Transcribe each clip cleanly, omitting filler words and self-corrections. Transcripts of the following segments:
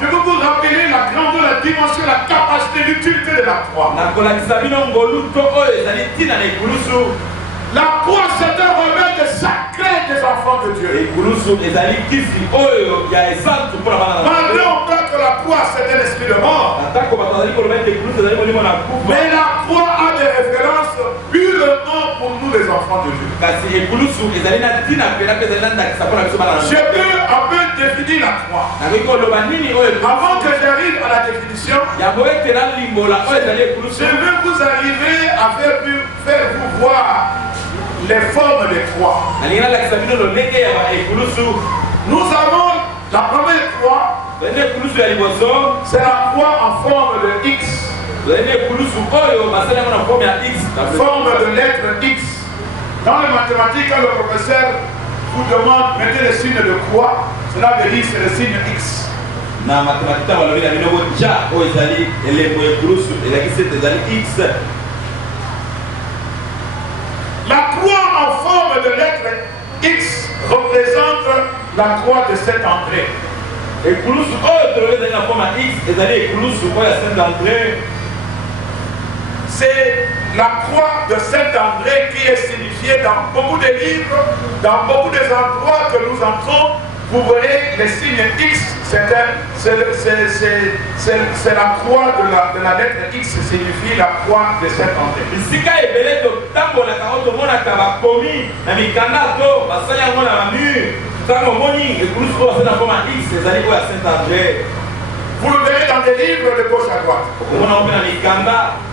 Je veux vous rappeler la grandeur, la dimension, la capacité, l'utilité de la croix. La croix, c'est un remède sacré des enfants de Dieu. Malgré on croit que la croix, c'est un esprit de mort. Mais la croix a des références purement pour nous, les enfants de Dieu. Je peux un peu définir la croix. Avant que j'arrive à la définition, je veux vous arriver à faire vous voir les formes des croix. Nous avons la première croix, c'est la croix en forme de X. Forme de lettre X. Dans les mathématiques, quand le professeur vous demande mettez le signe de croix, cela veut dire c'est le signe X. La croix en forme de lettre X représente la croix de Saint-André. C'est la croix de Saint-André qui est signifiée dans beaucoup de livres, dans beaucoup des endroits que nous entrons. Vous verrez les signes X, c'est la croix de la lettre X, signifie la croix de Saint-André. Vous le verrez dans des livres de gauche à droite.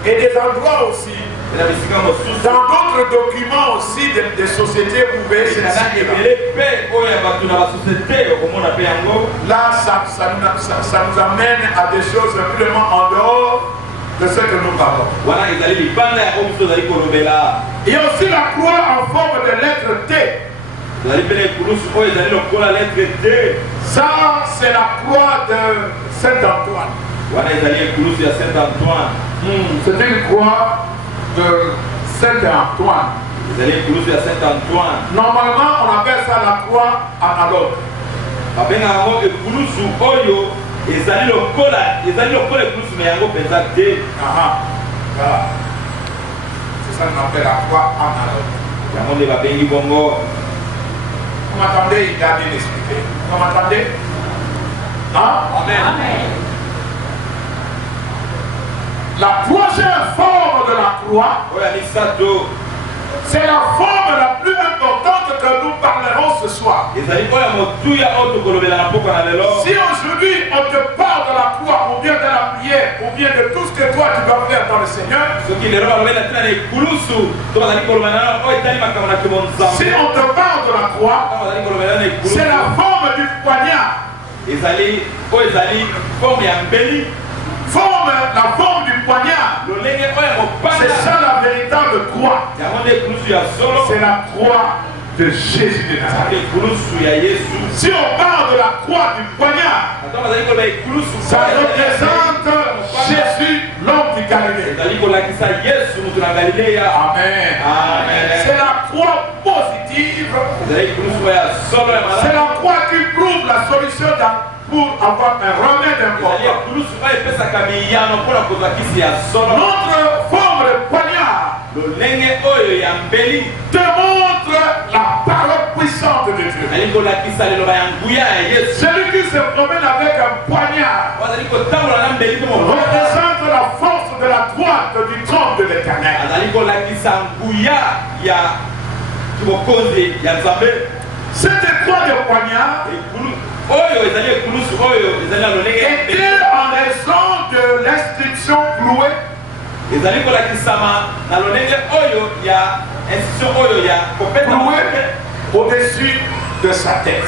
Et des endroits aussi. Dans d'autres documents aussi des sociétés, vous verrez ces signes. Là, ça nous amène à des choses vraiment en dehors de ce que nous parlons. Il y a aussi la croix en forme de lettre T. Ça, c'est la croix de Saint-Antoine. C'est une croix de Saint-Antoine. Normalement, on appelle ça la croix analogue. C'est ça qu'on appelle la croix analogue. Vous m'entendez, il a bien expliqué. Vous m'entendez? Hein? Amen. La troisième forme de la croix, c'est la forme la plus importante que nous parlerons ce soir. Si aujourd'hui on te parle de la croix, ou bien de la prière, ou bien de tout ce que toi tu dois faire dans le Seigneur, si on te parle de la croix, c'est la forme du poignard. Forme la forme du poignard. C'est ça la véritable croix. C'est la croix de Jésus de Nazareth. Si on parle de la croix du poignard, ça représente Jésus, l'homme du Galilée. Amen. C'est la croix positive. C'est la croix qui prouve la solution pour avoir un remède important. Notre forme de poignard démontre la parole puissante de Dieu. Celui qui se promène avec un poignard représente la force de la droite du trône de l'Éternel. Cette croix de poignard était en raison de l'inscription clouée au-dessus de sa tête.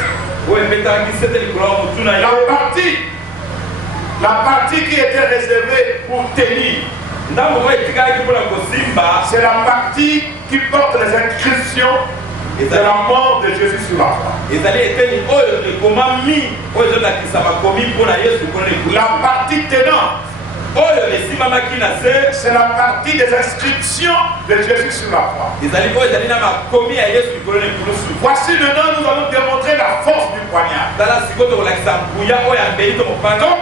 La La partie qui était réservée pour tenir, c'est la partie qui porte les inscriptions de la mort de Jésus sur la croix. La partie tenante, c'est la partie des inscriptions de Jésus sur la croix. Voici maintenant, nous allons démontrer la force du poignard. Comme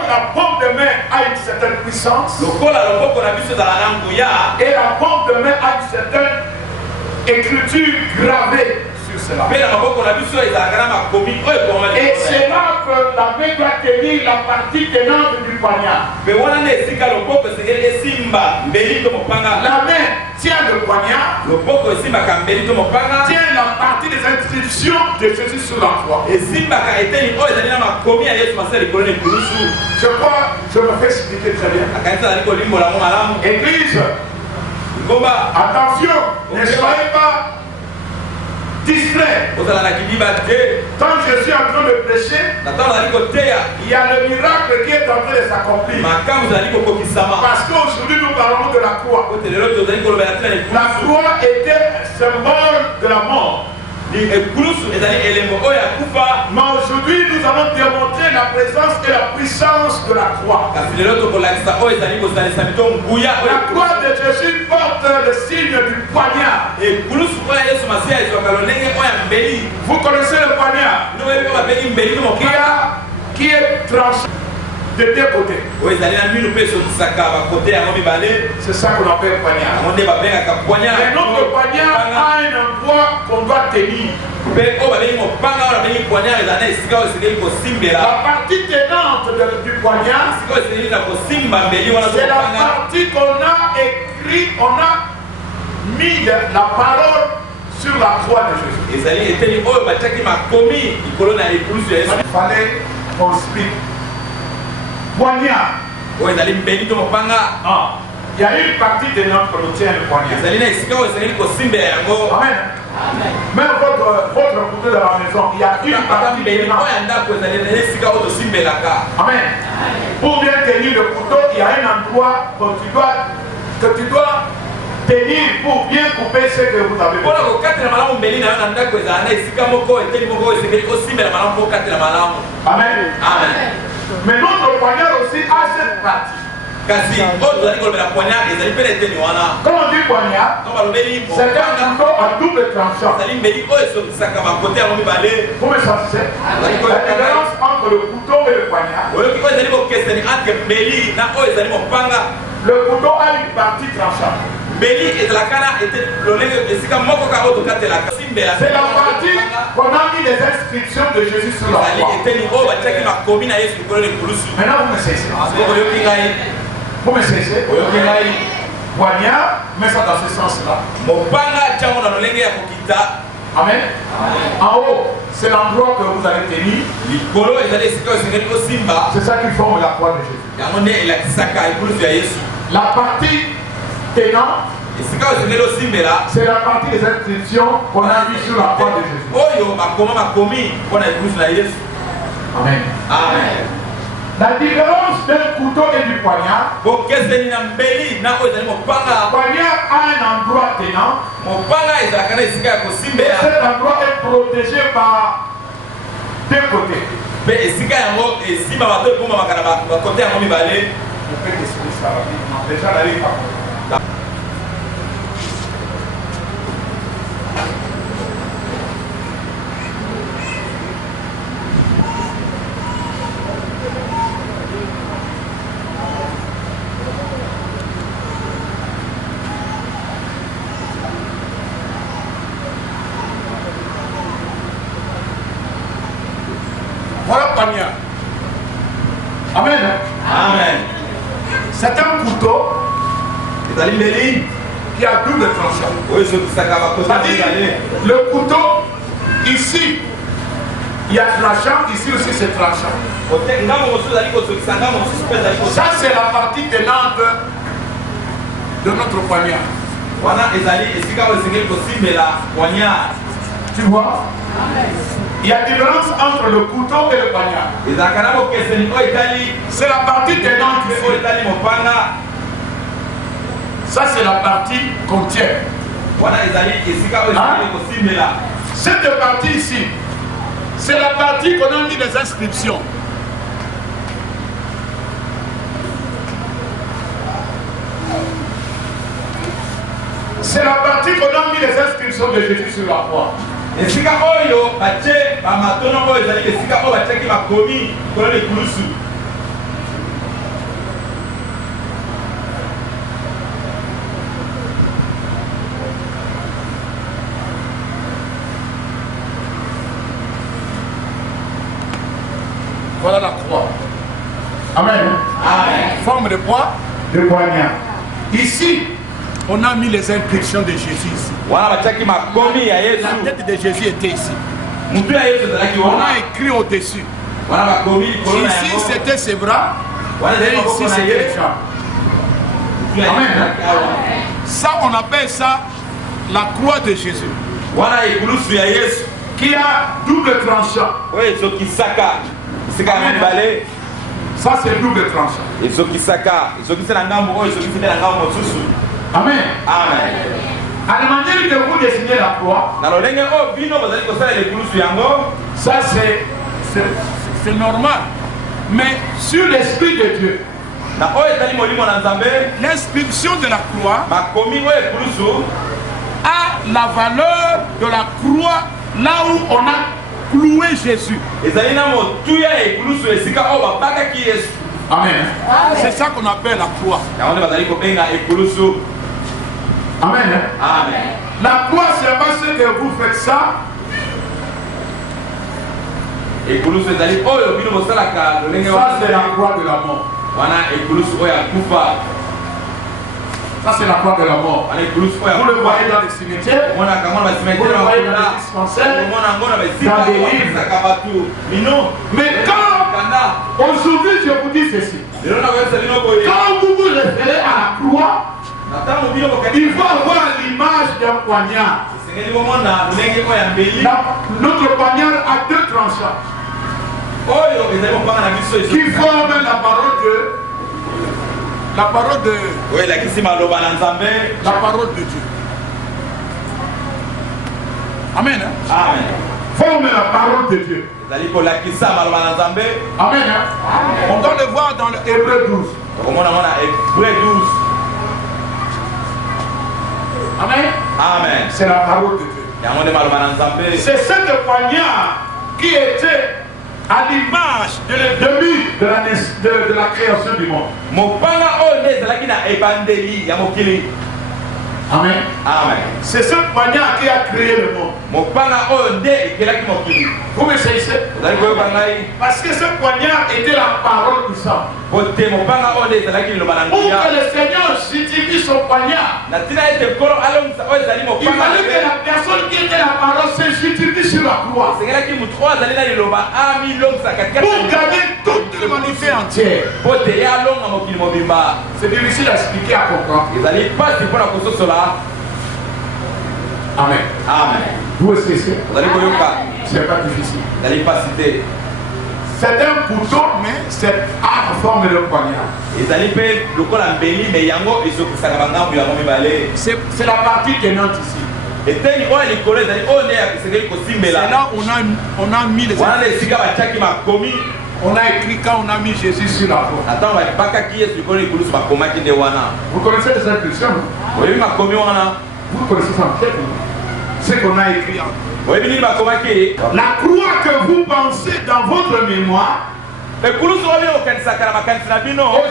la paume de main a une certaine puissance, et la paume de main a une certaine écriture gravée sur cela. Et c'est là que la main doit tenir la partie tenante du poignard. La main tient le poignard, tient la partie des inscriptions de Jésus sur la croix. Je crois, je me fais expliquer très bien. Église, attention, ne soyez pas distrait. Quand je suis en train de prêcher, il y a le miracle qui est en train de s'accomplir. Parce qu'aujourd'hui nous parlons de la croix. La croix était un symbole de la mort. Mais aujourd'hui nous allons démontrer la présence et la puissance de la croix. La croix de Jésus porte le signe du poignard. Vous connaissez le poignard qui est tranché de deux côtés. C'est ça qu'on appelle poignard. Et notre poignard a un endroit qu'on doit tenir. La partie tenante du poignard, c'est la partie qu'on a écrit, on a mis la parole sur la croix de Jésus. Il fallait qu'on explique. Poignard. Il y a une partie de notre qu'on tient le poignard. Amen. Même votre couteau de la maison, il y a une partie de Amen. Pour bien tenir le couteau, il y a un endroit que tu dois tenir pour bien couper ce que vous avez fait. Amen. Amen. Mais notre poignard aussi a cette partie. Quand on dit poignard, c'est un couteau à double tranchant. Vous me sentez? La différence entre le couteau et le poignard. Le couteau a une partie tranchante. C'est la partie qu'on a mis les inscriptions de Jésus sur la croix. Maintenant vous me cessez. Vous me cessez. Poignard, mais ça dans ce sens-là. Amen. En haut, c'est l'endroit que vous allez tenir. C'est ça qui forme la croix de Jésus. La partie tenante, c'est la partie des inscriptions qu'on a mis sur la croix de Jésus. Amen. Amen. La différence d'un couteau et du poignard, le poignard a un endroit tenant, et cet endroit est protégé par deux côtés. Je peux expliquer ça rapidement. Déjà la ligne par contre. Voilà le poignard. Amen. Amen. C'est un couteau qui a double tranchant. C'est-à-dire, le couteau, ici, il y a tranchant, ici aussi c'est tranchant. Ça, c'est la partie tenante de notre poignard. Tu vois? Il y a différence entre le couteau et le poignard. C'est la partie tenante ici. Ça c'est la partie qu'on tient. Cette partie ici, c'est la partie qu'on a mis les inscriptions. C'est la partie qu'on a mis les inscriptions de Jésus sur la croix. Voilà la croix. Amen. Amen. Forme de quoi? De poignard. Ici, on a mis les inscriptions de Jésus ici. La tête de Jésus était ici. On a écrit au-dessus. Ici, c'était ses bras. Et ici, c'était les jambes. Amen. Ça, on appelle ça la croix de Jésus. Qui a double tranchant. Ça, c'est double tranchant. Amen. Amen. À la manière que vous dessinez la croix, ça c'est normal. Mais sur l'Esprit de Dieu, l'inscription de la croix a la valeur de la croix là où on a cloué Jésus. Amen. C'est ça qu'on appelle la croix. Amen. Amen. La croix, c'est parce que vous faites ça. Ça, c'est la croix de la mort. Ça, c'est la croix de la mort. Vous le voyez dans les cimetières, vous le voyez dans les dispensaires, dans les livres. Mais quand, aujourd'hui, je vous dis ceci, quand vous vous référez à la croix, il faut avoir l'image d'un poignard. Notre poignard a deux tranchants qui forment la parole de oui, la parole de Dieu. Amen. Amen. Forme la parole de Dieu. Amen. On doit le voir dans le Hébreu 12. Amen. Amen. C'est la parole de Dieu. C'est cette poignard qui était à l'image de début de la création du monde. Amen. Amen. C'est ce poignard qui a créé le monde. Vous me saisissez? Parce que ce poignard était la parole du sang. Pour que le Seigneur utilise son poignard, il fallait que la personne qui était la parole se utilise sur la croix pour gagner toute l'humanité entière. C'est difficile à expliquer, à comprendre. Amen. Amen. Vous aussi, c'est pas difficile. C'est un couteau, mais c'est en forme de poignard. C'est la partie tenante ici. C'est là où on a mis les on a écrit quand on a mis Jésus sur la croix. Vous connaissez les inscriptions? Vous connaissez ça? Ce qu'on a écrit. La croix que vous pensez dans votre mémoire,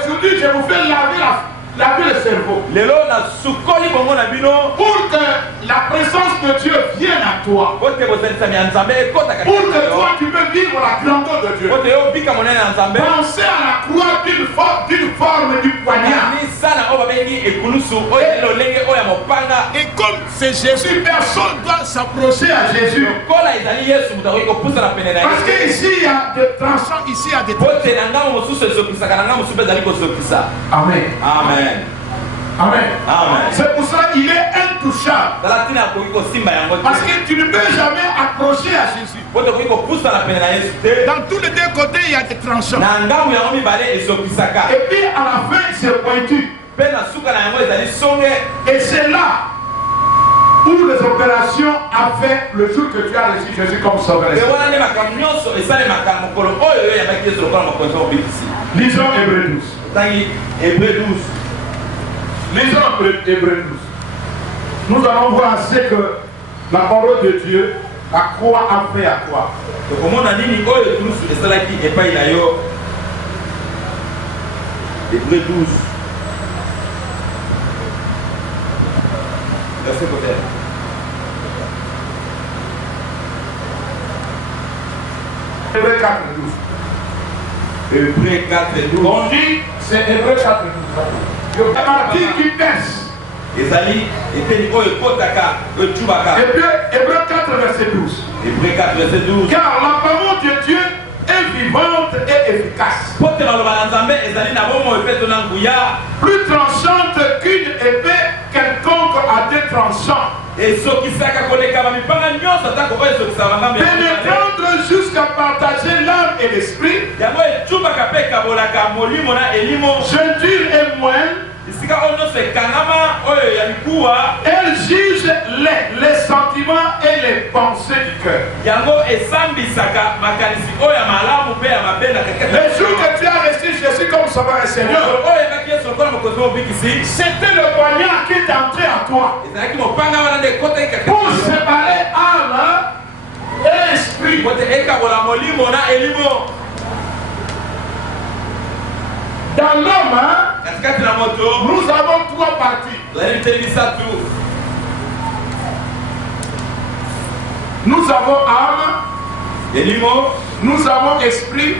aujourd'hui je vous fais laver le cerveau pour que la présence de Dieu vienne à toi, pour que toi tu peux vivre la grandeur de Dieu. Pensez à la croix d'une forme du poignard. Et comme c'est Jésus, personne ne doit s'approcher à Jésus, parce qu'ici il y a des tranchants, ici il y a des tranchants. Amen. Amen. Amen. Amen. C'est pour ça qu'il est intouchable. Parce que tu ne peux jamais approcher à Jésus. Dans tous les deux côtés, il y a des tranchants. Et puis à la fin, c'est pointu. Et c'est là où les opérations ont fait le jour que tu as reçu Jésus comme sauveur. Lisons Hébreux 12. Lisons Hébreux 12. Nous allons voir ce que la parole de Dieu, à quoi a fait à quoi. Hébreux 12. Verset côté. Hébreux 4, 12. Hébreux 4, 12. On dit, c'est Hébreux 4, 12. La partie qui baisse. Et puis Hébreux 4, verset 12. Hébreux 4, verset 12. Car la parole de Dieu est vivante et efficace. Plus tranchante qu'une épée quelconque à deux tranchants. Pénétrante jusqu'à partager l'âme et l'esprit, jointure et moelle. Elle juge les sentiments et les pensées du cœur. Le jour que tu as reçu Jésus comme sauveur et Seigneur, c'était le poignard qui est entré en toi pour séparer âme et esprit. Dans l'homme, nous avons trois parties. Nous avons âme, nous avons esprit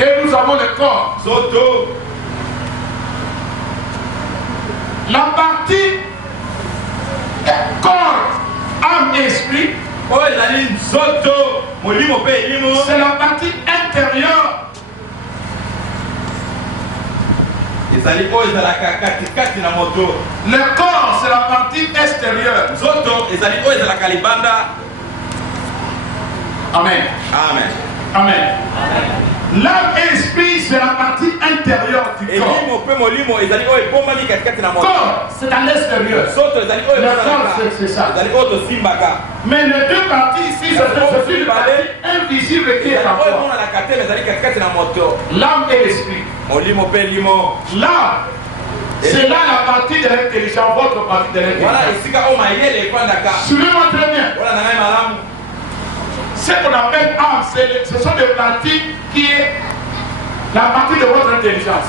et nous avons le corps. La partie corps, âme et esprit, c'est la partie intérieure. Le corps, c'est la partie extérieure. Amen. Amen. Amen. L'âme et l'esprit, c'est la partie intérieure du corps. Corps, c'est à l'extérieur. Le corps, c'est ça. Mais les deux parties ici, c'est une partie invisible qui est en toi. L'âme et l'esprit. L'âme, c'est là la partie de l'intelligence, votre partie de l'intelligence. Suivez-moi très bien. Ce qu'on appelle âme, ce sont des parties qui est la partie de votre intelligence.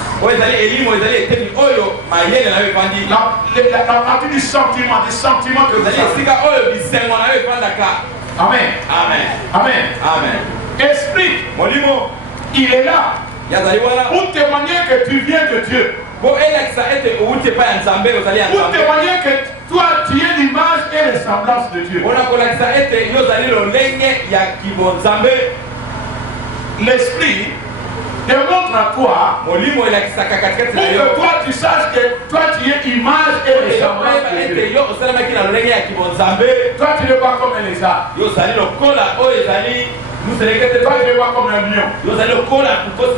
La partie du sentiment, des sentiments que vous avez. Amen. Amen. Amen. Amen. Esprit, il est là pour témoigner que tu viens de Dieu. Pour témoigner que toi tu es l'image et la semblance de Dieu. L'esprit démontre à toi pour que toi tu saches que toi tu es image et la semblance de Dieu. Toi tu ne vois comme un lézard. Toi tu le vois comme un lion.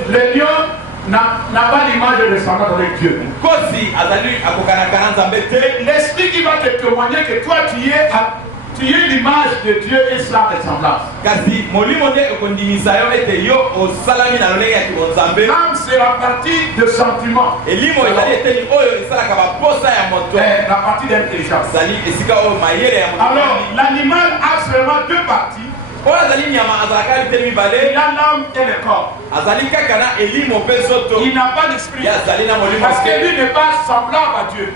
Le lion n'a pas l'image de descendant avec Dieu. L'esprit qui va te témoigner que toi tu es l'image de Dieu et sa ressemblance. L'âme, c'est la partie de sentiment. La partie d'intelligence. Alors, l'animal a seulement deux parties. Il a l'âme et le corps. Il n'a pas d'esprit. Parce que lui n'est pas semblable à Dieu.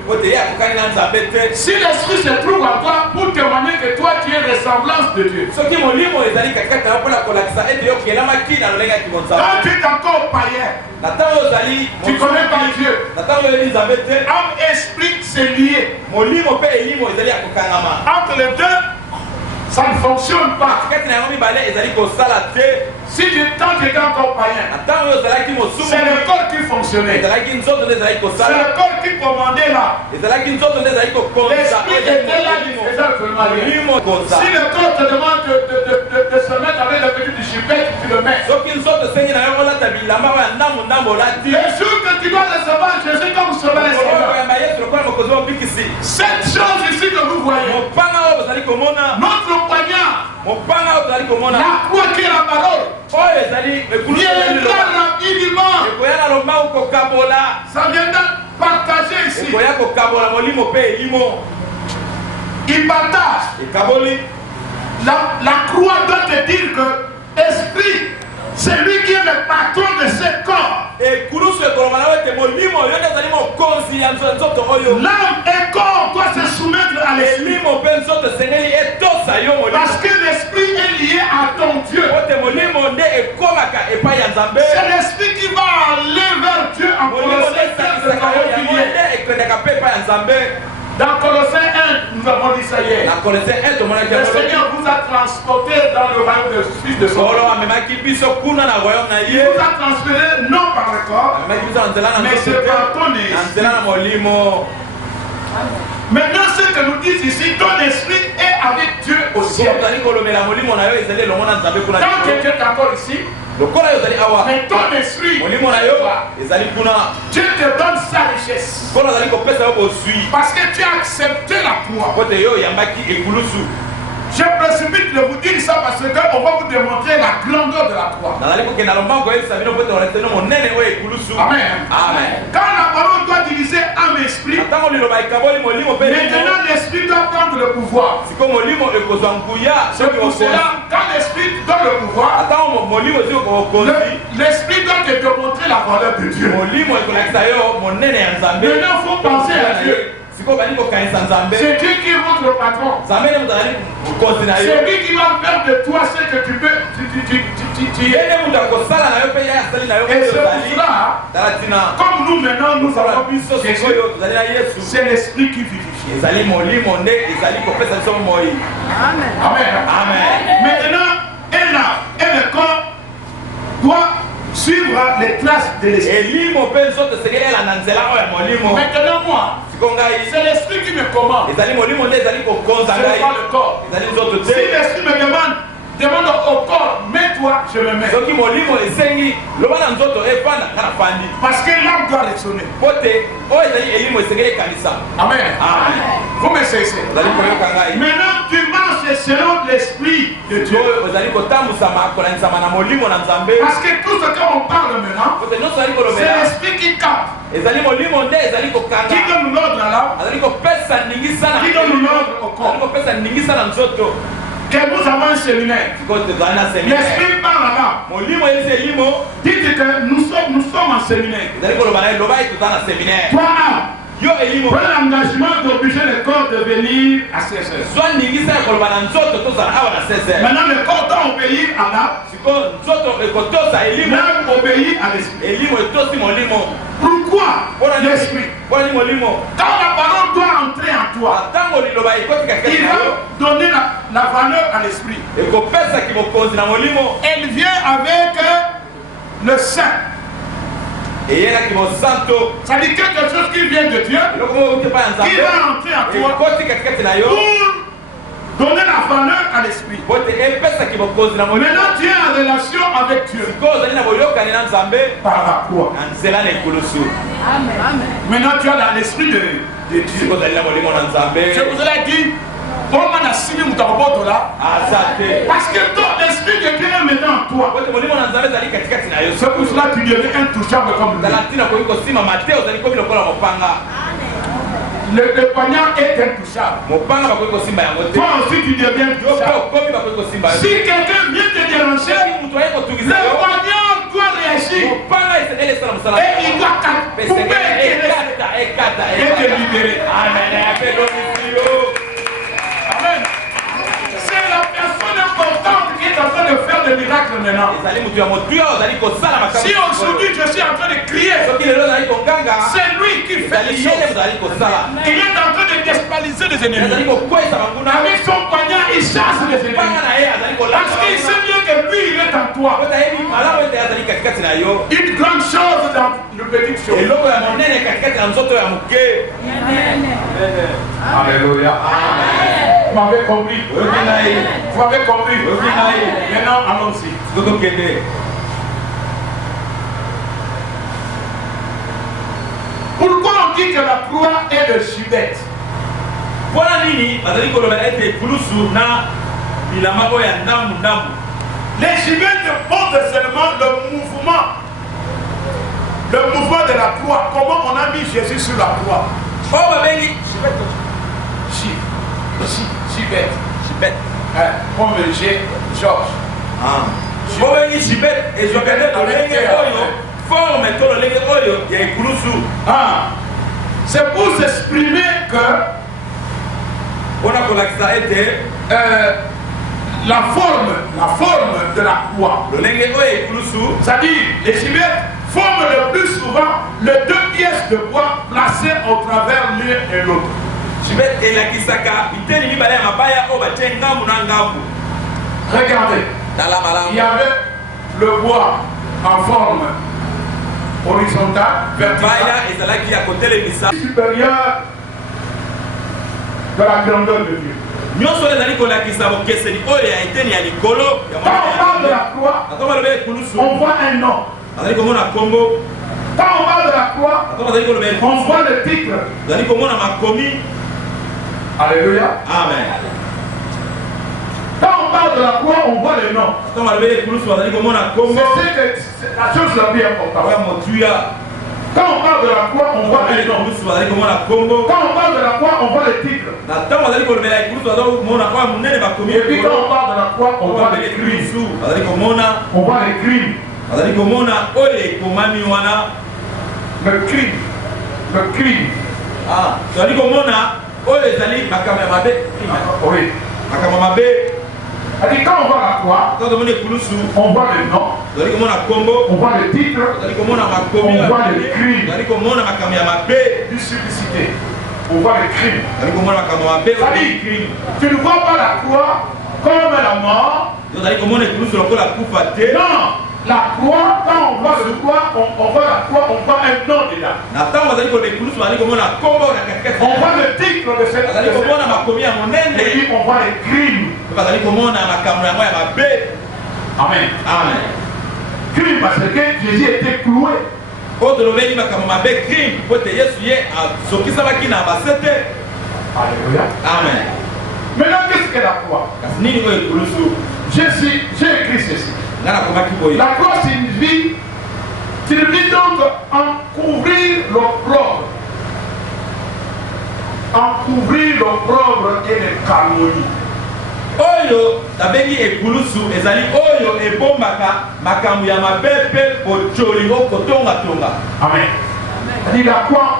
Si l'esprit se trouve en toi pour témoigner que toi tu es ressemblance de Dieu. Quand tu es encore païen, tu ne connais pas Dieu. Âme et esprit c'est lié. Entre les deux, ça ne fonctionne pas. Si tu es encore païen, c'est le corps qui fonctionnait. C'est le corps qui commandait là. L'esprit était là qui faisait vraiment rien. Si le corps te demande de se mettre avec le petit du chipette, tu le mets. Le jour que tu dois recevoir Jésus comme sauveur et Seigneur, cette chose ici que vous voyez, notre poignard, la croix qui est la parole, viendra rapidement. Ça viendra partager ici. Il partage. La croix doit te dire que esprit, c'est lui qui est le patron de ce corps. L'âme et corps doivent se soumettre à l'esprit. Parce que l'esprit est lié à ton Dieu. C'est l'esprit qui va aller vers Dieu en dans Colossiens 1, nous avons dit ça hier. Le Seigneur vous a transporté dans le royaume de Fils de son Dieu. Il vous a transféré non par le corps, mais c'est par ton esprit. Maintenant, ce que nous disons ici, ton esprit est avec Dieu au ciel. Tant que Dieu est encore ici, mais ton esprit, Dieu te donne sa richesse. Parce que tu as accepté la croix. Je précipite de vous dire ça parce qu'on va vous démontrer la grandeur de la croix. Amen. Quand la parole doit diviser âme et esprit, maintenant l'esprit doit prendre le pouvoir. C'est pour cela, quand l'esprit donne le pouvoir, l'esprit doit te démontrer la valeur de Dieu. Maintenant, il faut penser à Dieu. C'est Dieu qui est votre patron. C'est lui qui va faire de toi ce que tu peux. Et c'est pour cela, comme nous maintenant nous avons vu Jésus, c'est l'esprit qui vivifie. Amen. Maintenant, et le corps doit suivre les traces de l'esprit. Maintenant, moi, c'est l'esprit qui me commande. Ce n'est pas le corps. Si l'esprit me demande au corps, mets-toi, je me mets. Parce que l'âme doit résonner. Amen. Vous me cessez. Maintenant, tu marches selon l'esprit de Dieu. Parce que tout ce qu'on parle maintenant, c'est l'esprit qui capte. Qui donne l'ordre à l'âme. Qui donne l'ordre au corps. Que nous avons un séminaire. L'esprit parle à l'âme. Dites que nous sommes en séminaire. Toi, âme, prends l'engagement d'obliger le corps de venir à 16 heures. Maintenant, le corps doit obéir à l'âme. L'âme obéit à l'esprit. Pourquoi l'esprit? Quand la parole doit entrer en toi, il va donner la valeur à l'esprit. Elle vient avec le saint. Ça dit quelque chose qui vient de Dieu, qui va entrer en toi pour donner la valeur à l'esprit. Maintenant tu es en relation avec Dieu par la croix. Maintenant tu es dans l'esprit de Dieu. Je vous ai dit, parce que ton esprit de Dieu est maintenant en toi. C'est pour cela que tu deviens intouchable comme lui. Le poignard est intouchable. Toi aussi tu deviens intouchable. Si quelqu'un vient te déranger, le poignard doit réagir. Et il doit couper et te libérer. Amen. C'est la personne importante qui est en train de faire des miracles maintenant. Si aujourd'hui je suis en train de crier, c'est lui qui fait les choses. Il est en train de paralyser les ennemis. Avec son poignard, il chasse les ennemis. Parce qu'il sait bien que lui, il est en toi. Une grande chose dans une petite chose. Alléluia. Vous m'avez compris. Vous m'avez compris. Maintenant, allons-y. Pourquoi on dit que la croix est le chibet? Les chibets montrent seulement le mouvement de la croix. Comment on a mis Jésus sur la croix? Chibet. Comme le G, Georges. C'est pour s'exprimer que la forme de la croix, c'est-à-dire les chibets forment le plus souvent les deux pièces de bois placées au travers l'une et l'autre. Regardez, il y avait le bois en forme horizontale, verticale, supérieure de la grandeur de Dieu. Quand on parle de la croix, on voit un nom. Quand on parle de la croix, on voit le titre. Alléluia. Amen. Quand on parle de la croix, on voit le nom. C'est la chose la plus importante. Quand on parle de la croix, on voit le nom. Quand on parle de la croix, on voit le titre. Et puis quand on parle de la croix, on voit les crimes. On voit les crimes. Le crime. Le crime. Oui. Et quand on voit la croix, on voit le nom, on voit le titre, on voit le crime, duplicité, on voit le crime. C'est-à-dire, tu ne vois pas la croix comme la mort. Non, la croix, quand on voit le croix, on voit la croix, on voit un nom dedans. On voit le titre de cette croix. Et puis on voit les crimes. Amen. Amen. Crime parce que Jésus était cloué. Alléluia. Amen. Maintenant, qu'est-ce que la croix? J'ai écrit ceci. La croix signifie donc en couvrir l'opprobre. En couvrir l'opprobre et les calomnies. Oyo tabengi ekulusu ezali oyo ebombaka makambo ya mabe pe bocholi okotonga tonga. Amen. Dit la croix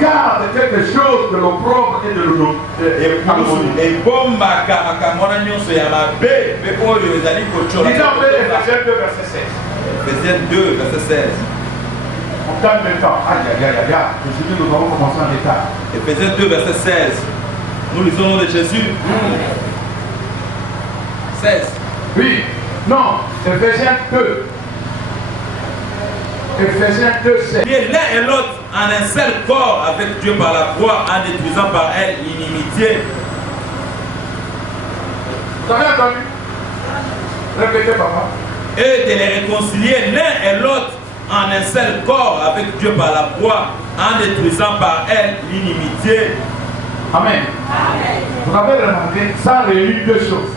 garde quelque chose de l'opprobre et de l'calomnie. Ebombaka makambo na nyonso ya mabe pe oyo ezali kochola. Disons Ephésiens 2 verset 16. Ephésiens 2 verset 16. On gagne le temps. Aïe. Aujourd'hui nous allons commencer en état. Ephésiens 2 verset 16. Nous lisons le nom de Jésus. 16. Oui. Non. Ephésiens 2. Ephésiens 2, 16. L'un et l'autre en un seul corps avec Dieu par la croix, en détruisant par elle l'inimitié. Vous avez entendu? Répétez, papa. Et de les réconcilier l'un et l'autre en un seul corps avec Dieu par la croix, en détruisant par elle l'inimitié. Amen. Vous avez remarqué, ça réunit deux choses.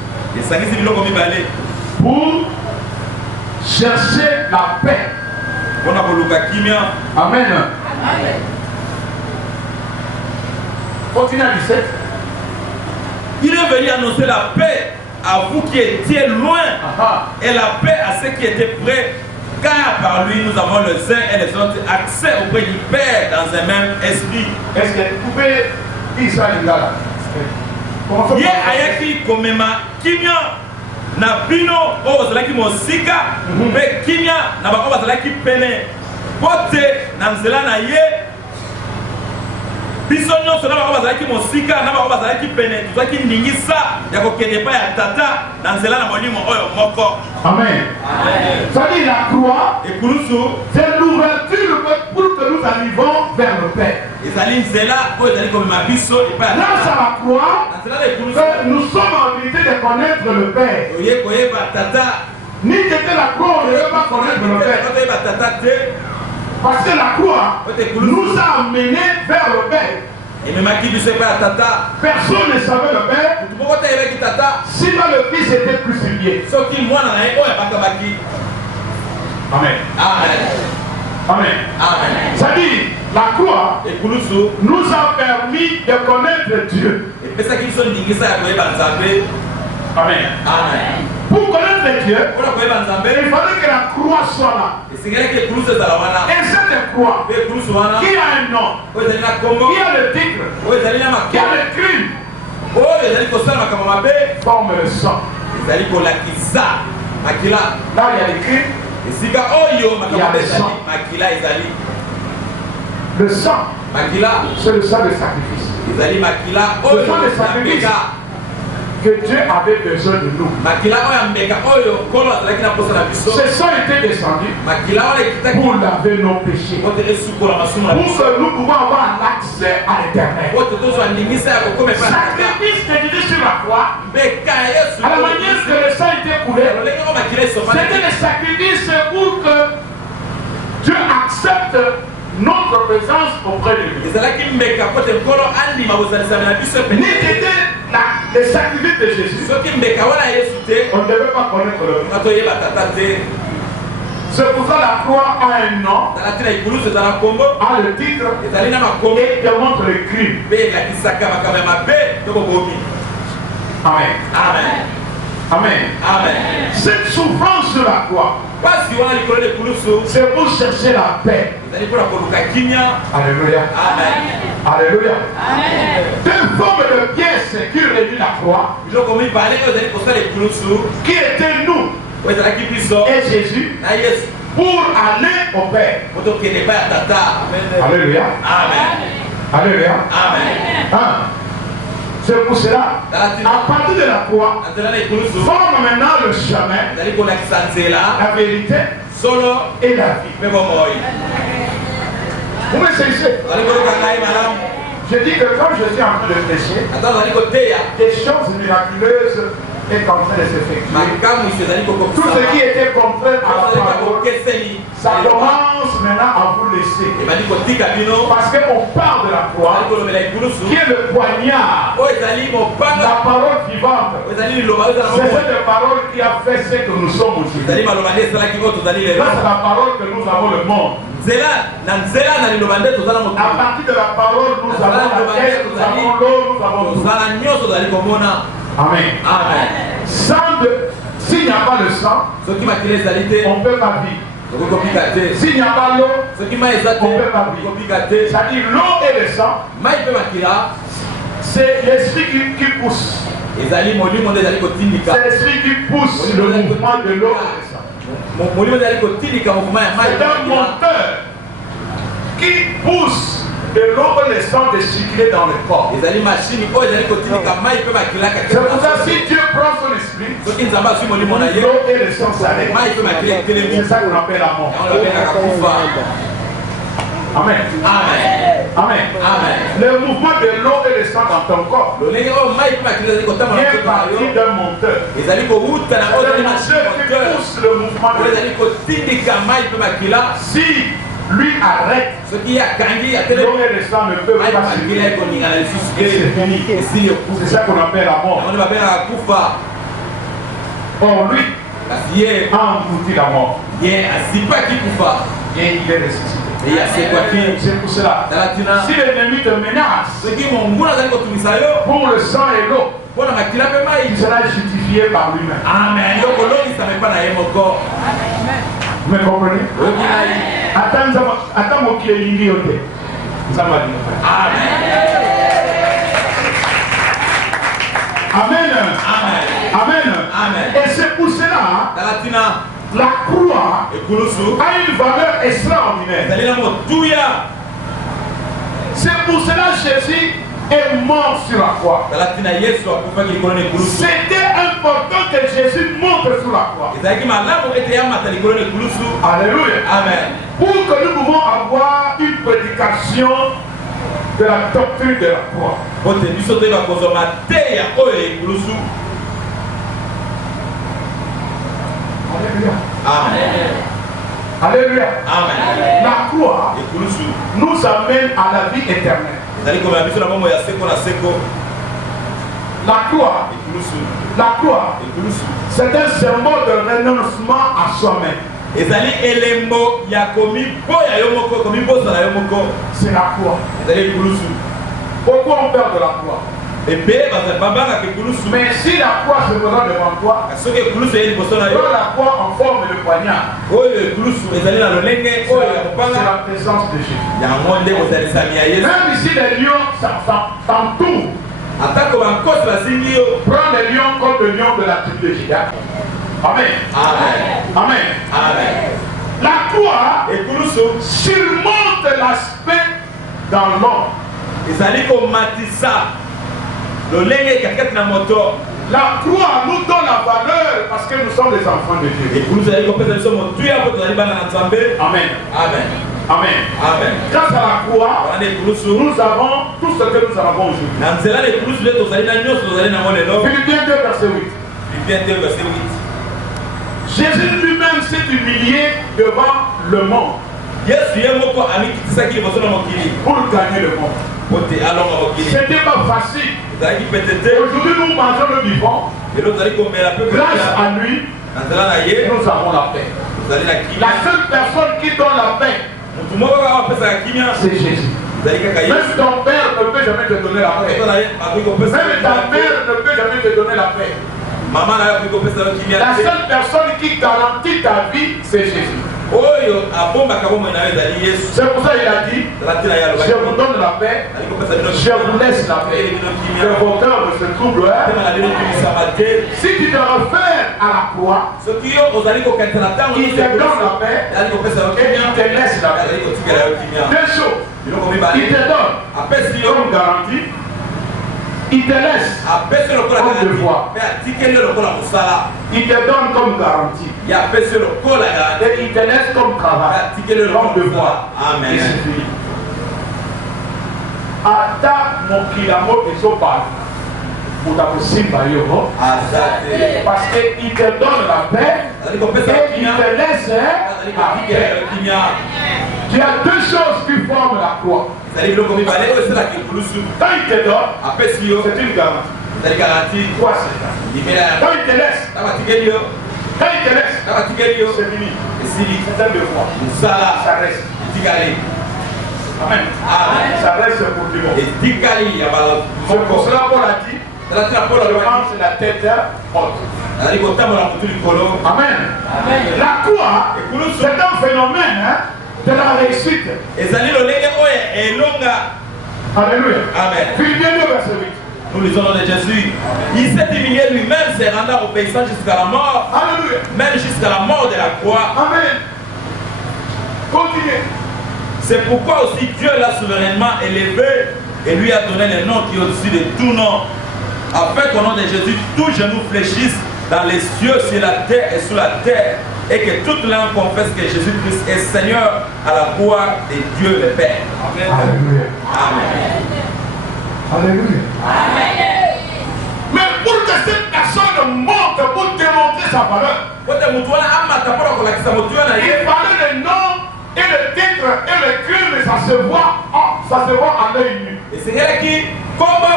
Pour chercher la paix. Amen. Continue à 17. Il est venu annoncer la paix à vous qui étiez loin et la paix à ceux qui étaient près, car par lui nous avons les uns et les autres accès auprès du Père dans un même esprit. Est-ce que vous pouvez dire ça, les gars? Ye ayaki komema kimia na bino o bazalaki mosika pe kimia na bako bazalaki pene pote na nzela na ye biso nyonso na bango bazalaki mosika na bango bazalaki pene tozalaki ndingisa ya kokende epai ya tata na nzela na molimo oyo moko. Amen. C'est-à-dire la croix, ekulusu c'est l'ouverture pour que nous arrivons vers le Père. ezali nzela oyo ezali komema biso epai ya Grâce à la croix, na nzela na ekulusu que nous sommes en habilité de connaître le Père. oye koyeba tata Ni que la croix, on ne peut pas connaître le Père. otoyeba tata te Parce que la croix nous a amenés vers le Père. ememaki biso epai ya tata Personne ne savait le Père motu moko te ayebaki tata sinon le Fils était crucifié. soki mwana na ye oyo abakamaki. Amen. Amen. Amen. Amen. C'est-à-dire, la croix ekulusu nous a permis de connaître Dieu. epesaki biso ndingisa ya koyeba nzambe. Amen. Amen. Pour connaître Dieu, mpona koyeba nzambe il fallait que la croix soit là. esengelaki ekulusu ezala wana Et cette croix mpe ekulusu wana qui a un nom, oyo ezali na kombo qui a le titre, oyo ezali na qui a makombo le crime, oyo ezali kosala makambo mabe forme le sang. ezali kolakisa makila. Là, il y a les crimes, esika oyo makambo mabe Ya ezali sang. makila ezali le sang, makila c'est le sang de sacrifice. ezali makila Le oyo sang de ya sacrifice mbeka que Dieu avait besoin de nous. makila oyo ya mbeka oyo nkolo azalaki na posa na biso Ce sang était descendu makila wana ekitaki pour laver nos péchés. ote esukola masumu na Pour biso que nous pouvons avoir l'accès à l'éternel. ote tozwa ndingisa ya kokoma epai na tata Sacrifice dédié sur la croix, mbeka ya yesu à la manière que le sang était coulé, lolenge ngo makila esomani c'était le sacrifice pour que Dieu accepte notre présence auprès de lui. ezalaki mbeka pote nkolo andima bozalisami na biso Ni pene était le sacrifice de Jésus. soki mbeka wana ya yesu te On ne devait pas connaître le nom. nga toyeba tata te. C'est pour ça la croix a un nom, ezala tina ekulusu eza na kombo a le titre ezali na makombo et démontre le crime. mpe elakisaka makambo ya mabe to bobomi. Amen. Amen. Amen. Amen. Cette souffrance sur la croix, pasi wana likolo ya ekulusu c'est pour chercher la paix. ezali mpona koluka kimia. Alléluia. Amen. Alléluia. Deux formes de pièces qui réunissent la croix, biloko mibale oyo ezali kosala ekulusu qui étaient nous oyo ezalaki biso et Jésus, na yesu pour aller au Père. po tokende epai ya tata. Alléluia. Amen. Alléluia. Amen. Hein? C'est pour cela, à partir de la croix, na nzela na ekulusu forme maintenant le chemin, ezali kolakisa nzela la vérité solo et la vie. mpe bomoi. Vous me saisissez? ozali koluka ngai malamu Je dis que quand je suis en train de prêcher, ata ozali koteya des choses miraculeuses est en train de s'effectuer. makamwisi ezali Tout ce qui kokokisama était contraire à la ozalika parole, kokeseni ça commence maintenant à vous laisser. ebandi kotika bino Parce qu'on parle de la ozali croix, kolobela ekulusu qui est le poignard, oyo ezali mopanga la parole vivante. oyo ezali liloba oyo ezala C'est bomoi cette parole qui a fait ce que nous sommes aujourd'hui. ezali maloba nde esalaki oyo tozali lelo Grâce à la parole que nous avons le monde. nzela na nzela na liloba nde tozala À mokili partir de la parole, nous avons la terre, nous avons l'eau, nous avons tout. tozala nyonso tozali komona. Amen. Amen. S'il n'y a pas le sang, soki makila ezali te on ne peut pas vivre. okoki kobika te S'il n'y a pas l'eau, soki mai eza te on peut pas okoki vivre. kobika te C'est-à-dire l'eau et le sang, mai mpe makila c'est l'esprit qui pousse. ezali molimo nde ezali kotindika C'est l'esprit qui pousse le mouvement de l'eau et le sang. molimo nde ezali kotindika mouvement ya mai C'est un moteur qui pousse de l'eau et le sang de circuler dans le corps. ezali mashini oyo ezali kotindika mai mpe makilaka C'est pour ça que si Dieu prend son esprit, soki nzambe azwi molimo na ye l'eau et le sang s'arrêtent. mai mpe makila etelemi C'est ça qu'on appelle la mort. yango lobengaka kufa. Amen. Amen. Amen. Amen. Le mouvement de l'eau et le sang dans ton corps lolenge oyo mai mpe makila ezali kotambola vient nzoto na partir yo d'un monteur. ezali kowuta na oyo C'est le ezali mashini moteur qui moteur pousse le mouvement oyo de l'eau. ezali kotindika mai mpe makila Si lui arrête, soki akangi l'eau atelemi et le sang ne peuvent mai pas makila circuler. ekoningana lisusu Et c'est fini. te esili C'est ça ekufa qu'on appelle la mort. yango nde babengaka kufa. Or lui kasi ye a englouti la mort ye asipaki kufa et il est ressuscité. eye asekwaki. C'est pour cela. tala tina Si l'ennemi te menace soki monguna azali kotumisa yo pour le sang et l'eau, mpona makila mpe mai il sera justifié par lui-même. amen yo kolongisama epa na ye moko. Vous me comprenez? oyoki nai. Ata mokili elingi yo te. Nzambe alingi yo. Amen. Amen. Amen. Amen. Amen. Et c'est pour cela, tala tina la croix ekulusu a une valeur extraordinaire. ezali na motuya. C'est pour cela que Jésus est mort sur la croix. C'était important que Jésus monte sur la croix. Alléluia. Amen. Pour que nous pouvons avoir une prédication de la doctrine de la croix. Alléluia. Amen. Alléluia. Amen. La croix nous amène à la vie éternelle. La croix, c'est un symbole de renoncement à soi-même. C'est la croix. Pourquoi on perd de la croix? Mais si la croix se présente devant toi, prends la croix en forme de poignard. C'est la présence de Jésus. Même ici les lions s'entourent. Prends les lions comme le lion de la tribu de Juda. Amen. Amen. Amen. Amen. La croix surmonte l'aspect dans l'homme. La croix nous donne la valeur parce que nous sommes les enfants de Dieu. Amen. Amen. Amen. Amen. Grâce à la croix, nous avons tout ce que nous avons aujourd'hui. Philippiens 2, verset 8. Jésus lui-même s'est humilié devant le monde pour gagner le monde. C'était pas facile. Aujourd'hui nous mangeons le vivant. Grâce à lui, nous avons la paix. La seule personne qui donne la paix, c'est Jésus. Même ton père ne peut jamais te donner la paix. Même ta mère ne peut jamais te donner la paix. La seule personne qui garantit ta vie, c'est Jésus. C'est pour ça qu'il a dit, je vous donne la paix, je vous laisse la paix. Que vos cœurs ne se troublent. Si tu te réfères à la croix, il te donne la paix et il te laisse la paix. Deux choses. Il te donne comme garantie. Il te laisse comme devoir. Il te donne comme garantie. Et il te laisse comme travail, comme devoir. Amen. Et c'est fini. Ata mokilamo esopa pour ta possible parce qu'il te donne la paix et il te laisse la paix. Tu as deux choses qui forment la croix. Quand il te donne, c'est une garantie. Quoi c'est ça? Quand il te laisse, c'est fini. C'est un devoir. Ça reste. Amen. Ça reste pour tout le monde. C'est pour cela qu'on a dit, je mange la tête haute. Amen. La croix, c'est un phénomène de la réussite. Alléluia. Amen. Philippiens 2, verset 8. Nous lisons le nom de Jésus. Il s'est humilié lui-même, se rendant obéissant jusqu'à la mort. Alléluia. Même jusqu'à la mort de la croix. Amen. Continuez. C'est pourquoi aussi Dieu l'a souverainement élevé et lui a donné le nom qui est au-dessus de tout nom, afin qu'au nom de Jésus, tous genoux fléchissent dans les cieux, sur la terre et sous la terre, et que toute langue confesse que Jésus-Christ est Seigneur à la gloire de Dieu le Père. Amen. Alléluia. Amen. Alléluia. Amen. Mais pour que cette personne monte, pour démontrer sa valeur, il fallait le nom et le titre et le crime, ça se voit à l'œil nu. Et c'est là qui, comme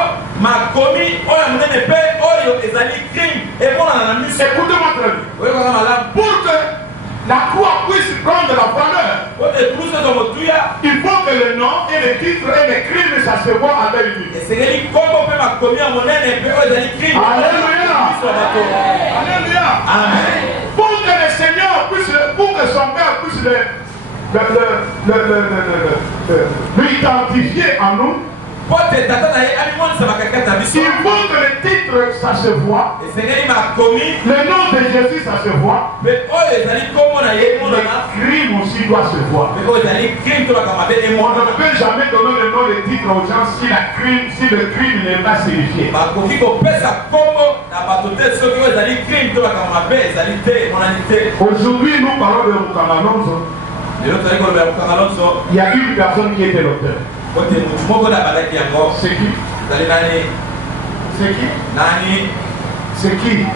ma commis, Écoutez-moi très bien. Pour que la croix puisse prendre la valeur, il faut que le nom et le titre et le crime, ça se voit à l'œil nu. Alléluia. Amen. Pour que le Seigneur puisse, pour que son Père puisse le identifier en nous, il faut que le titre, ça se voit. Le nom de Jésus, ça se voit. Le crime aussi, aussi doit se voir. On ne peut jamais donner le nom de titre aux gens si le crime n'est pas signifié. Aujourd'hui, nous parlons de Mukamalonzo. Il y a une personne qui était l'auteur. C'est qui? C'est qui? C'est qui?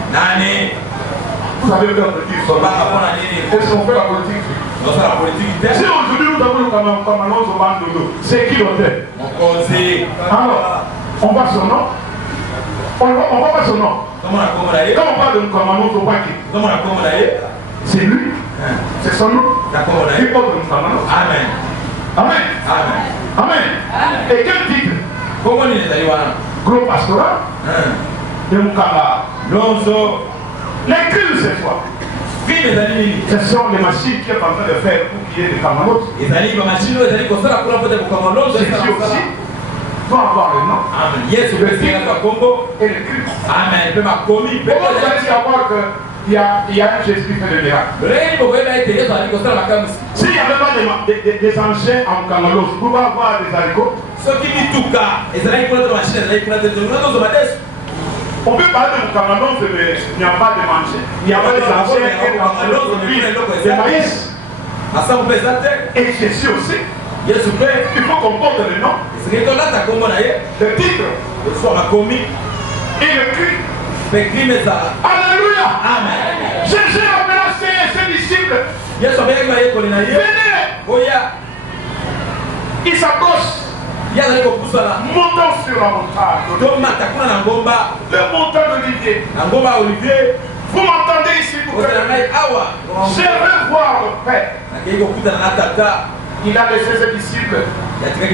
Vous savez le politique. Est-ce qu'on fait la politique? Si aujourd'hui nous avons le Mukamalonzo Bandodo, c'est qui l'auteur? Alors, on voit son nom. On voit pas son nom. Quand on parle de Mukamalonzo Baki, c'est lui. C'est son nom. Il porte le Mukamalonzo. Amen. Amen. Amen. Amen. Et quel titre? Gros pastoral. De Mukamalonzo. Les crimes cette fois. Ce sont les machines qui sont en train de faire pour qu'il y ait des Mukamalonzo. Ceci aussi doit avoir le nom. Amen. Yes, le titre et le crime. Amen. Comment vous allez savoir qu'il y a un Jésus qui fait le miracle? S'il n'y avait pas des engins en Mukamalonzo, vous pouvez avoir des haricots. On peut parler de Mukamalonzo, mais il n'y a pas de manger. Il n'y a pas des engins de maïs. Et Jésus aussi. Il faut qu'on porte le nom, le titre et le cri. Alléluia. Amen. Jésus appela ses disciples. Venez. Il s'approche. Montons sur la montagne. Le montant d'Olivier. Vous m'entendez ici pour que je vais voir le Père. Il a laissé ses disciples. Après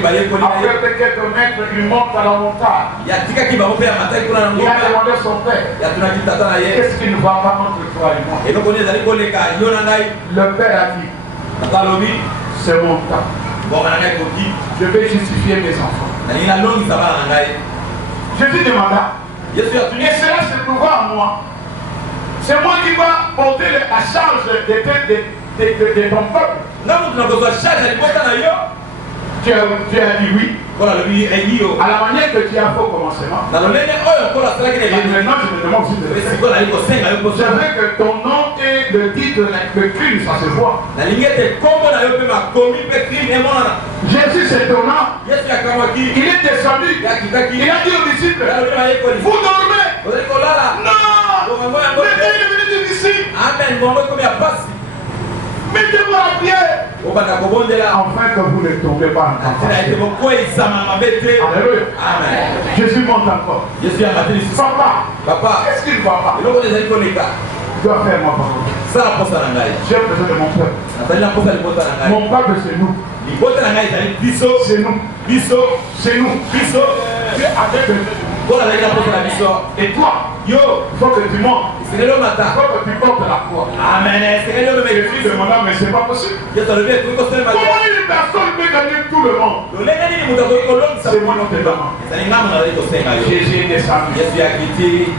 quelques mètres, il monte à la montagne. Il a demandé à son Père, qu'est-ce qui ne va pas entre toi et moi? Le Père a dit, c'est mon temps. Je vais justifier mes enfants. Jésus demanda, et cela se trouvera en moi. C'est moi qui vais porter la charge de ton peuple. Tu as dit oui. À la manière que tu as fait au commencement. Et maintenant je me demande si tu le fais. Je veux que ton nom et le titre, le crime, ça se voit. Jésus s'étonna. Il est descendu. Il a dit aux disciples, vous dormez? Non. Le Dieu est venu d'ici. Amen. Mettez-vous à prière. Enfin que vous ne tombez pas en tentation. Alléluia. Amen. Jésus monte encore. Papa, qu'est-ce qu'il ne va pas? Tu dois faire moi pardon. J'ai besoin de mon peuple. Mon peuple c'est nous. C'est nous. C'est nous. Tu es avec le et toi, il faut que tu montes. Il faut que tu portes la croix. Amen. Jésus demanda, mais c'est pas possible. Comment une personne peut gagner tout le monde? C'est moi qui te demande. Jésus est descendu.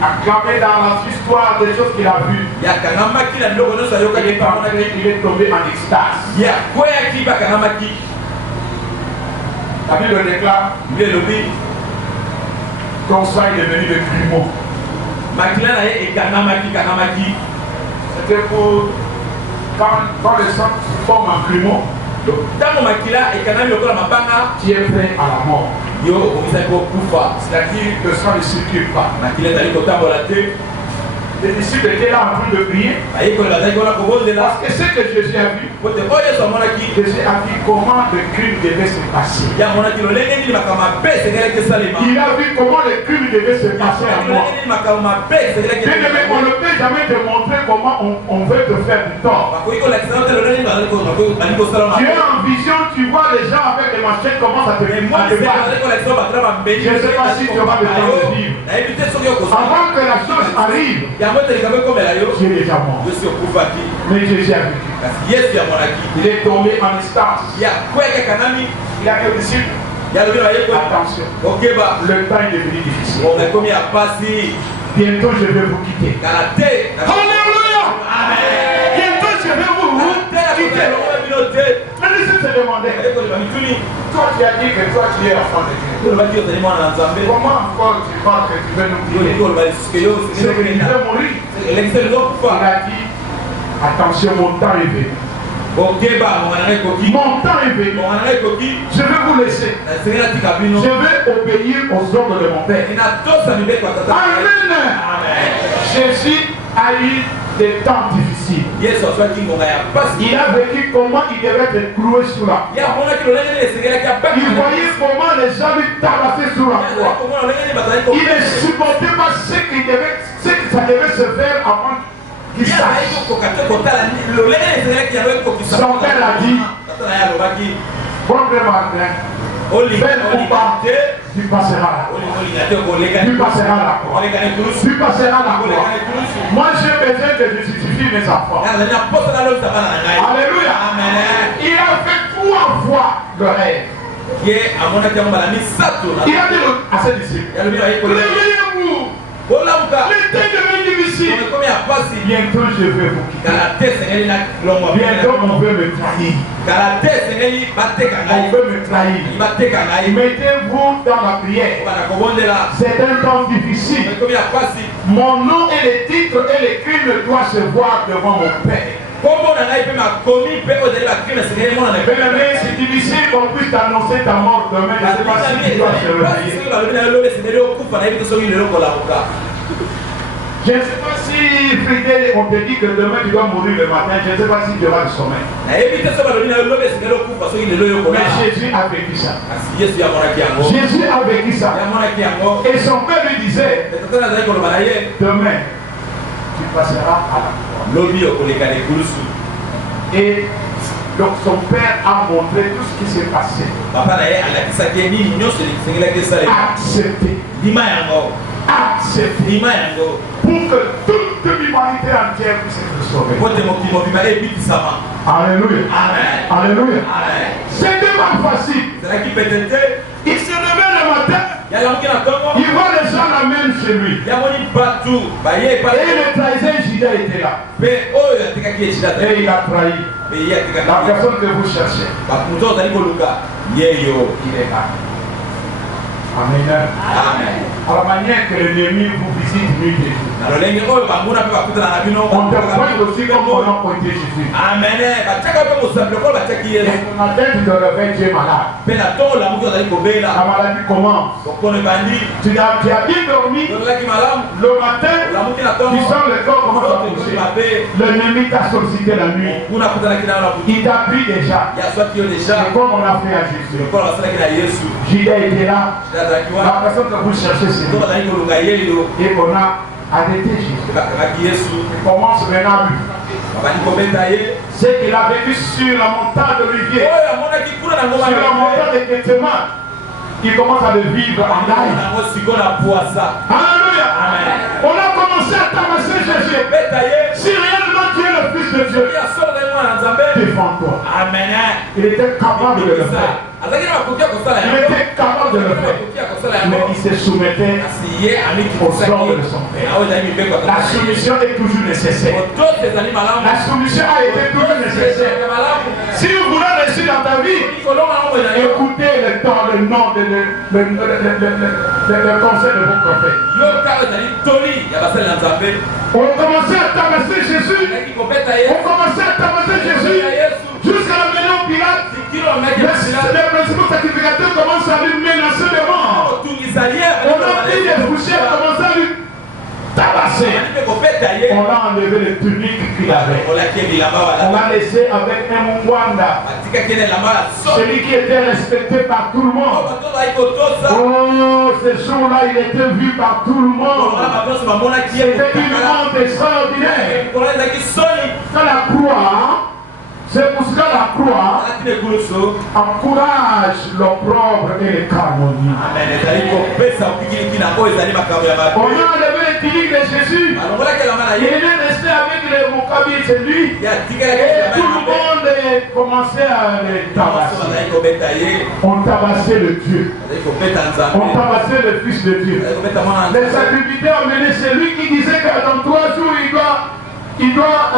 Acclamé dans l'histoire des choses qu'il a vues. Il est tombé en extase. La Bible déclare, ton sang est devenu le grumeau. C'était pour quand le sang forme un grumeau, tu es prêt à la mort. C'est-à-dire que le sang ne circule pas. Les disciples étaient là en train de prier. Parce que c'est que Jésus a vu. Jésus a dit comment le crime devait se passer. Il a vu comment le crime devait se passer à moi. Mais on ne peut jamais te montrer comment on veut te faire du tort. Tu es en vision, tu vois les gens avec des machettes, comment ça te fait. Je ne sais pas si tu auras le temps de vivre. Avant que la chose arrive, tu es déjà mort. Mais Jésus a vécu. Il est tombé en instance. Il a dit aux disciples, attention, le temps est devenu difficile. Bientôt je vais vous quitter. Alléluia. Bientôt je vais vous quitter. demandé. Toi tu as dit que toi tu es enfant de Dieu. Comment encore tu crois que tu veux nous prier? C'est qu'il veut mourir. Il a dit, attention, mon temps est venu. Mon temps est venu. Je vais vous laisser. Je vais obéir aux ordres de mon Père. Amen. Jésus a eu des temps difficiles. Il a vécu comment il devait être cloué sur la croix. Il voyait comment les gens lui tabassaient sur la croix. Il ne supportait pas ce que ça devait se faire avant qu'il sache. Son père a dit, bon matin, belle ou pas, tu passeras la croix. Tu passeras la croix. Tu passeras la croix. Moi j'ai besoin de justifier mes enfants. Alléluia. Il a fait 3 fois le rêve. Il a dit à ses disciples, réveillez-vous. Le temps devient difficile. Bientôt je vais vous quitter. Bientôt on veut me trahir. On veut me trahir. Mettez-vous dans la prière. C'est un temps difficile. Mon nom et les titres et les crimes doivent se voir devant mon Père. C'est difficile qu'on puisse t'annoncer ta mort demain. Je ne sais pas si tu dois se réveiller. Je ne sais pas si Fridé, on te dit que demain tu dois mourir le matin. Je ne sais pas si tu auras le sommeil. Mais Jésus a vécu ça. Jésus a vécu ça. Et son père lui disait, demain tu passeras à la croix. Et donc son père a montré tout ce qui s'est passé. Accepté. Accepté. Pour que toute l'humanité entière puisse être sauvée. Alléluia. Alléluia. C'était pas facile. Il se réveille le matin. Il voit les gens l'amènent chez lui. Et le trahisseur Judas était là. Et il a trahi. La personne que vous cherchez. Il est là. Amen. À la manière que l'ennemi vous visite nuit et jour. On te pointe aussi comme on a pointé Jésus. Amen. Et ton tête de réveil, tu es malade. La maladie commence. Tu as bien dormi. Le matin, tu sens le corps commence à bouger. L'ennemi t'a sollicité la nuit. Il t'a pris déjà. C'est comme on a fait à Jésus. Judas était là. La personne que vous cherchez, c'est lui. Et on a arrêté Jésus. Il commence maintenant à lui. C'est qu'il a vécu sur la montagne de Rivière. Sur la montagne de Gethsémane. Il commence à le vivre en live. Alléluia. On a commencé à tabasser Jésus. Si réellement tu es le Fils de Dieu, défends-toi. Il était capable de le faire. Il était capable de le faire. Mais il se soumettait aux ordres de son Père. La soumission est toujours nécessaire. La soumission a été toujours nécessaire. Si vous voulez réussir dans ta vie, écoutez le nom, le conseil de vos prophètes. On commençait à tabasser Jésus. On commençait à tabasser Jésus. Jusqu'à la maison Pilate. Les principaux sacrificateurs commencent à lui menacer de mort. On a pris des poussières, commencé à lui tabasser. On a enlevé les tuniques qu'il avait. On l'a laissé avec un Mungwanda. Celui qui était respecté par tout le monde. Oh, ce jour-là, il était vu par tout le monde. C'était une honte extraordinaire. Quand la croix, c'est pour cela la croix encourage l'opprobre et les calomnies. On a enlevé les tuniques de Jésus. Il est resté avec les Moukabis, c'est lui. Et tout le monde commençait à les tabasser. On tabassait le Dieu. On tabassait le Fils de Dieu. Les sacrificateurs menaient celui qui disait que dans 3 jours il doit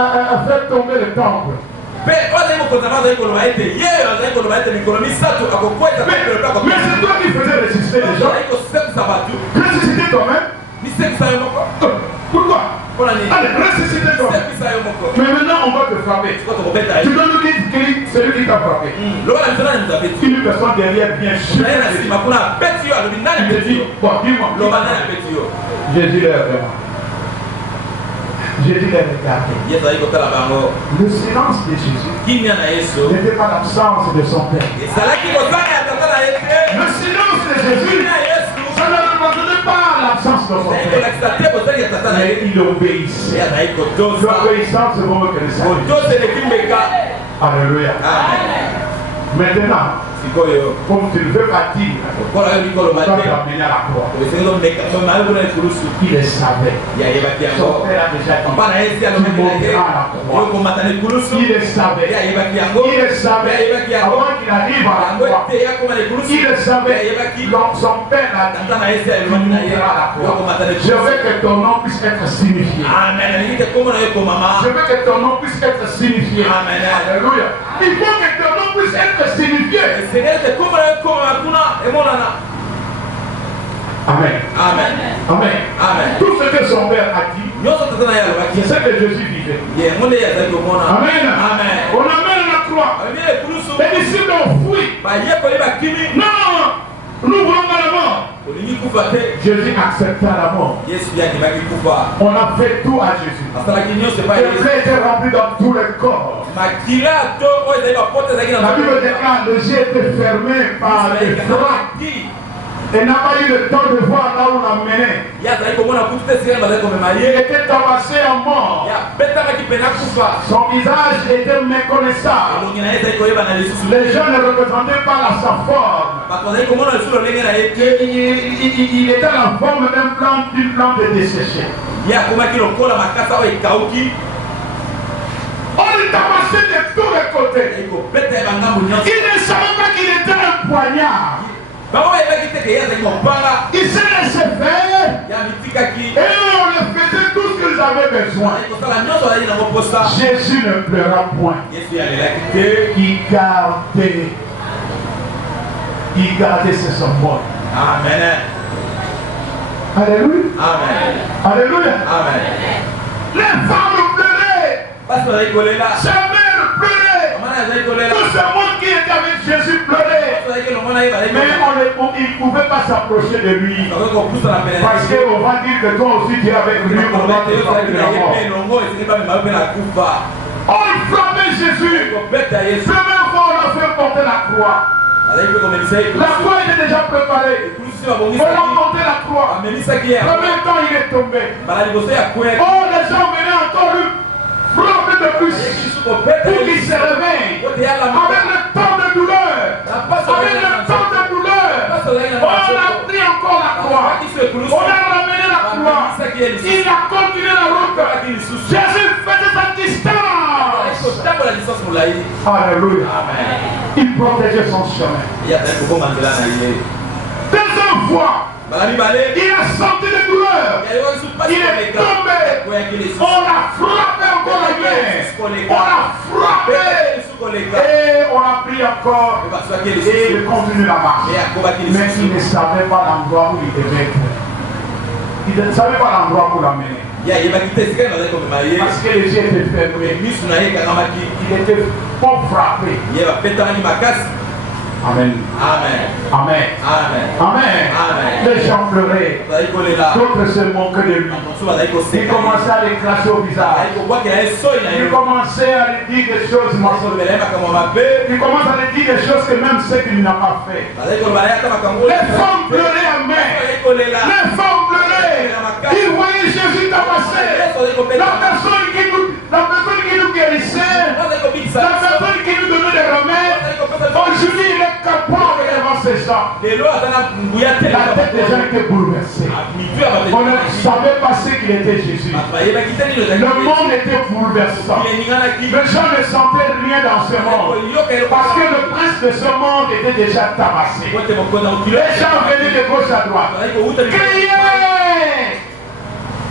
faire tomber le temple. Mais c'est toi qui faisais résister les gens. Ressusciter toi-même. Pourquoi? Allez, ressusciter toi-même. Mais maintenant on va te frapper. Tu dois nous dire celui qui t'a frappé. Une personne derrière bien sûr. Il te dit, bon, dis-moi. Jésus est vraiment. Jésus les regardait. Le silence de Jésus n'était pas l'absence de son Père. Le silence de Jésus, ça ne représentait pas l'absence de son Père. Mais il obéissait. L'obéissance, c'est vous que alléluia. Maintenant, comme tu ne veux pas dire, tu dois t'amener à la croix. Il le savait. Son père a déjà dit, tu montreras à la croix. Il le savait. Il le savait. Avant qu'il arrive à la croix, il le savait. Donc son père a dit, tu montreras à la croix. Je veux que ton nom puisse être signifié. Je veux que ton nom puisse être signifié. Alléluia. Il faut que ton nom puisse être signifié. Amen. Amen. Amen. Amen. Amen. Tout ce que son père a dit, c'est ce que Jésus vivait. Amen. Amen. On amène la croix. Les disciples ont fui. Non, nous voulons pas la mort. Jésus accepta la mort. On a fait tout à Jésus. Le prêtre était rempli dans tous les corps. La Bible déclare que le Dieu était fermé par les frappes. Et n'a pas eu le temps de voir là où on l'a mené. Il était tabassé à mort. Son visage était méconnaissable. Les gens ne représentaient pas sa forme. Il était la forme d'une plante desséchée. On le tabassait de tous les côtés. Il ne savait pas qu'il était un poignard. Il s'est laissé faire et on le faisait tout ce qu'ils avaient besoin. Jésus ne pleura point. Il gardait ses symboles. Amen. Alléluia. Amen. Alléluia. Amen. Les femmes pleuraient. Sa mère pleurait. Tout ce monde qui était avec Jésus pleurait. Mais il ne pouvait pas s'approcher de lui. Parce qu'on va dire que toi aussi tu es avec lui. On va te frapper de la mort. On frappait Jésus. Première fois on a fait porter la croix. La croix était déjà préparée. On a porté la croix. En même temps il est tombé. Oh, les gens venaient encore lui frapper de plus pour qu'il se réveille. Avec le temps de douleur. Avec le temps de douleur. On a pris encore la croix. On a ramené la croix. Il a continué la route. Jésus faisait sa distance. Alléluia. Il protégeait son chemin. Deuxième fois, il a senti des douleurs. Il est tombé. On l'a frappé encore la main. On l'a frappé. Et on a pris encore. Et il continue la marche. Mais il ne savait pas l'endroit où il devait être. Il ne savait pas l'endroit pour l'amener. Parce que les yeux étaient fermés. Il était pas frappé. Amen. Amen. Amen. Amen. Amen. Amen. Les gens pleuraient. D'autres se moquaient de lui. Ils commençaient à les classer au visage. Ils commençaient à lui dire des choses. Il commence à lui dire des choses que même ce qu'il n'a pas fait. Les femmes pleuraient à main. Les femmes pleuraient. Ils voyaient Jésus tabasser. La personne qui nous guérissait. La personne qui nous donnait des remèdes. Aujourd'hui, il est capable devant ces gens. La tête des gens était bouleversée. On ne savait pas ce qu'il était Jésus. Le monde était bouleversant. Les gens ne sentaient rien dans ce monde. Parce que le prince de ce monde était déjà tabassé. Les gens venaient de gauche à droite. Criez!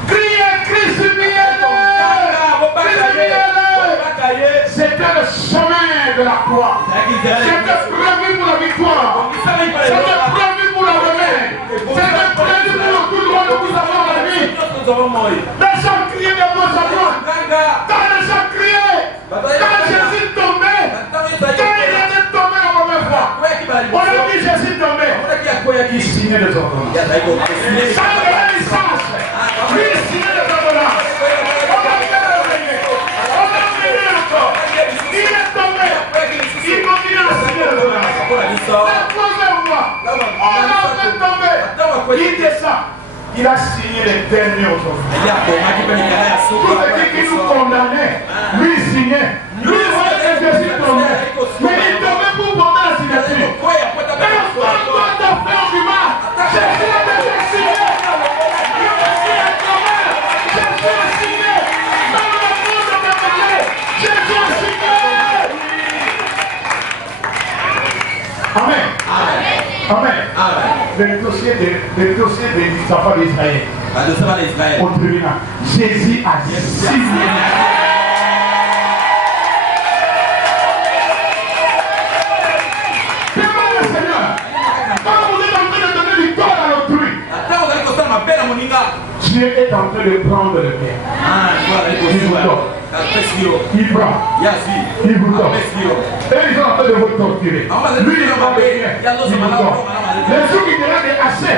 Criez! Crucifiez-le! Crucifiez-le! C'était c'était le chemin de la croix. C'était prévu pour la victoire. C'était prévu pour la remède. C'était prévu pour le coup de droit de vous avoir la vie. Les gens criaient de vos amours. Quand les gens criaient, quand Jésus tombait, quand il était tombé la première fois, on a vu Jésus tomber. Il signait les ordonnances. Sans donner licence, lui il signait les ordonnances. On a fait revenir. On a venu encore. Il est tombé. Il continue à signer les ordonnances. La troisième fois, on l'a fait tomber. Il descend. Il a signé les derniers aujourd'hui. Tout ce qui nous condamnait, lui signait. Lui voyait que Jésus tombait. Mais il tombait pour porter la signature. Personne ne doit te faire du mal. Jésus a déjà signé. Le Messie est tombé. Jésus a signé. Dans le monde de la vallée, Jésus a signé. Amen. Amen. Le dossier des enfants d'Israël. Au tribunal. Jésus a signé. Demande le Seigneur. Quand vous êtes en train de donner du corps à l'autrui, Dieu est en train de prendre le bien. Il vous donne. Il prend. Il vous donne. Et ils sont en train de vous torturer. Lui, il va bien. Il vous donne. Les jours qui te rendent assez,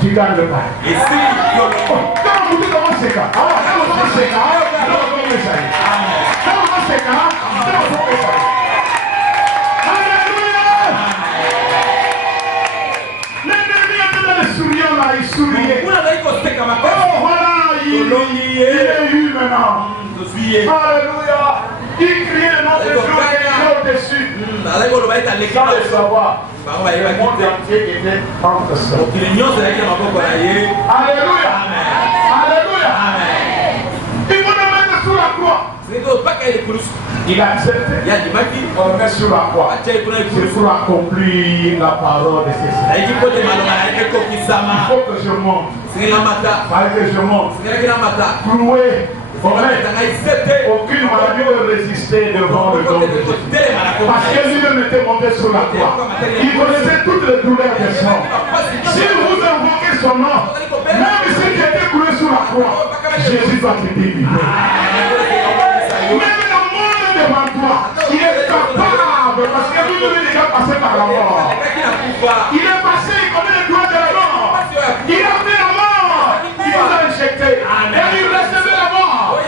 tu gagnes le pain. Quand vous dites comment c'est ça, il souriait. Oh voilà, il est eu maintenant. Alléluia. Il criait le nom de Dieu et il est au-dessus. Sans le savoir, le monde entier était entre soi. Alléluia. Alléluia. Il vous le mettre sur la croix. Il a accepté. On le met sur la croix. C'est pour accomplir la parole de ses saints. Il faut que je monte. Fallait que je monte. Cloué. Aucune maladie ne résistait devant le don de Jésus. Parce que lui-même était monté sur la croix. Il connaissait toutes les douleurs des gens. Si vous invoquez son nom, même si tu étais cloué sur la croix, Jésus va te délivrer. Même le monde devant toi, il est capable, parce que lui-même est déjà passé par la mort. Il est passé, il connaît les doigts de la mort. Il a fait la mort. Il vous a injecté. Et il recevait la mort.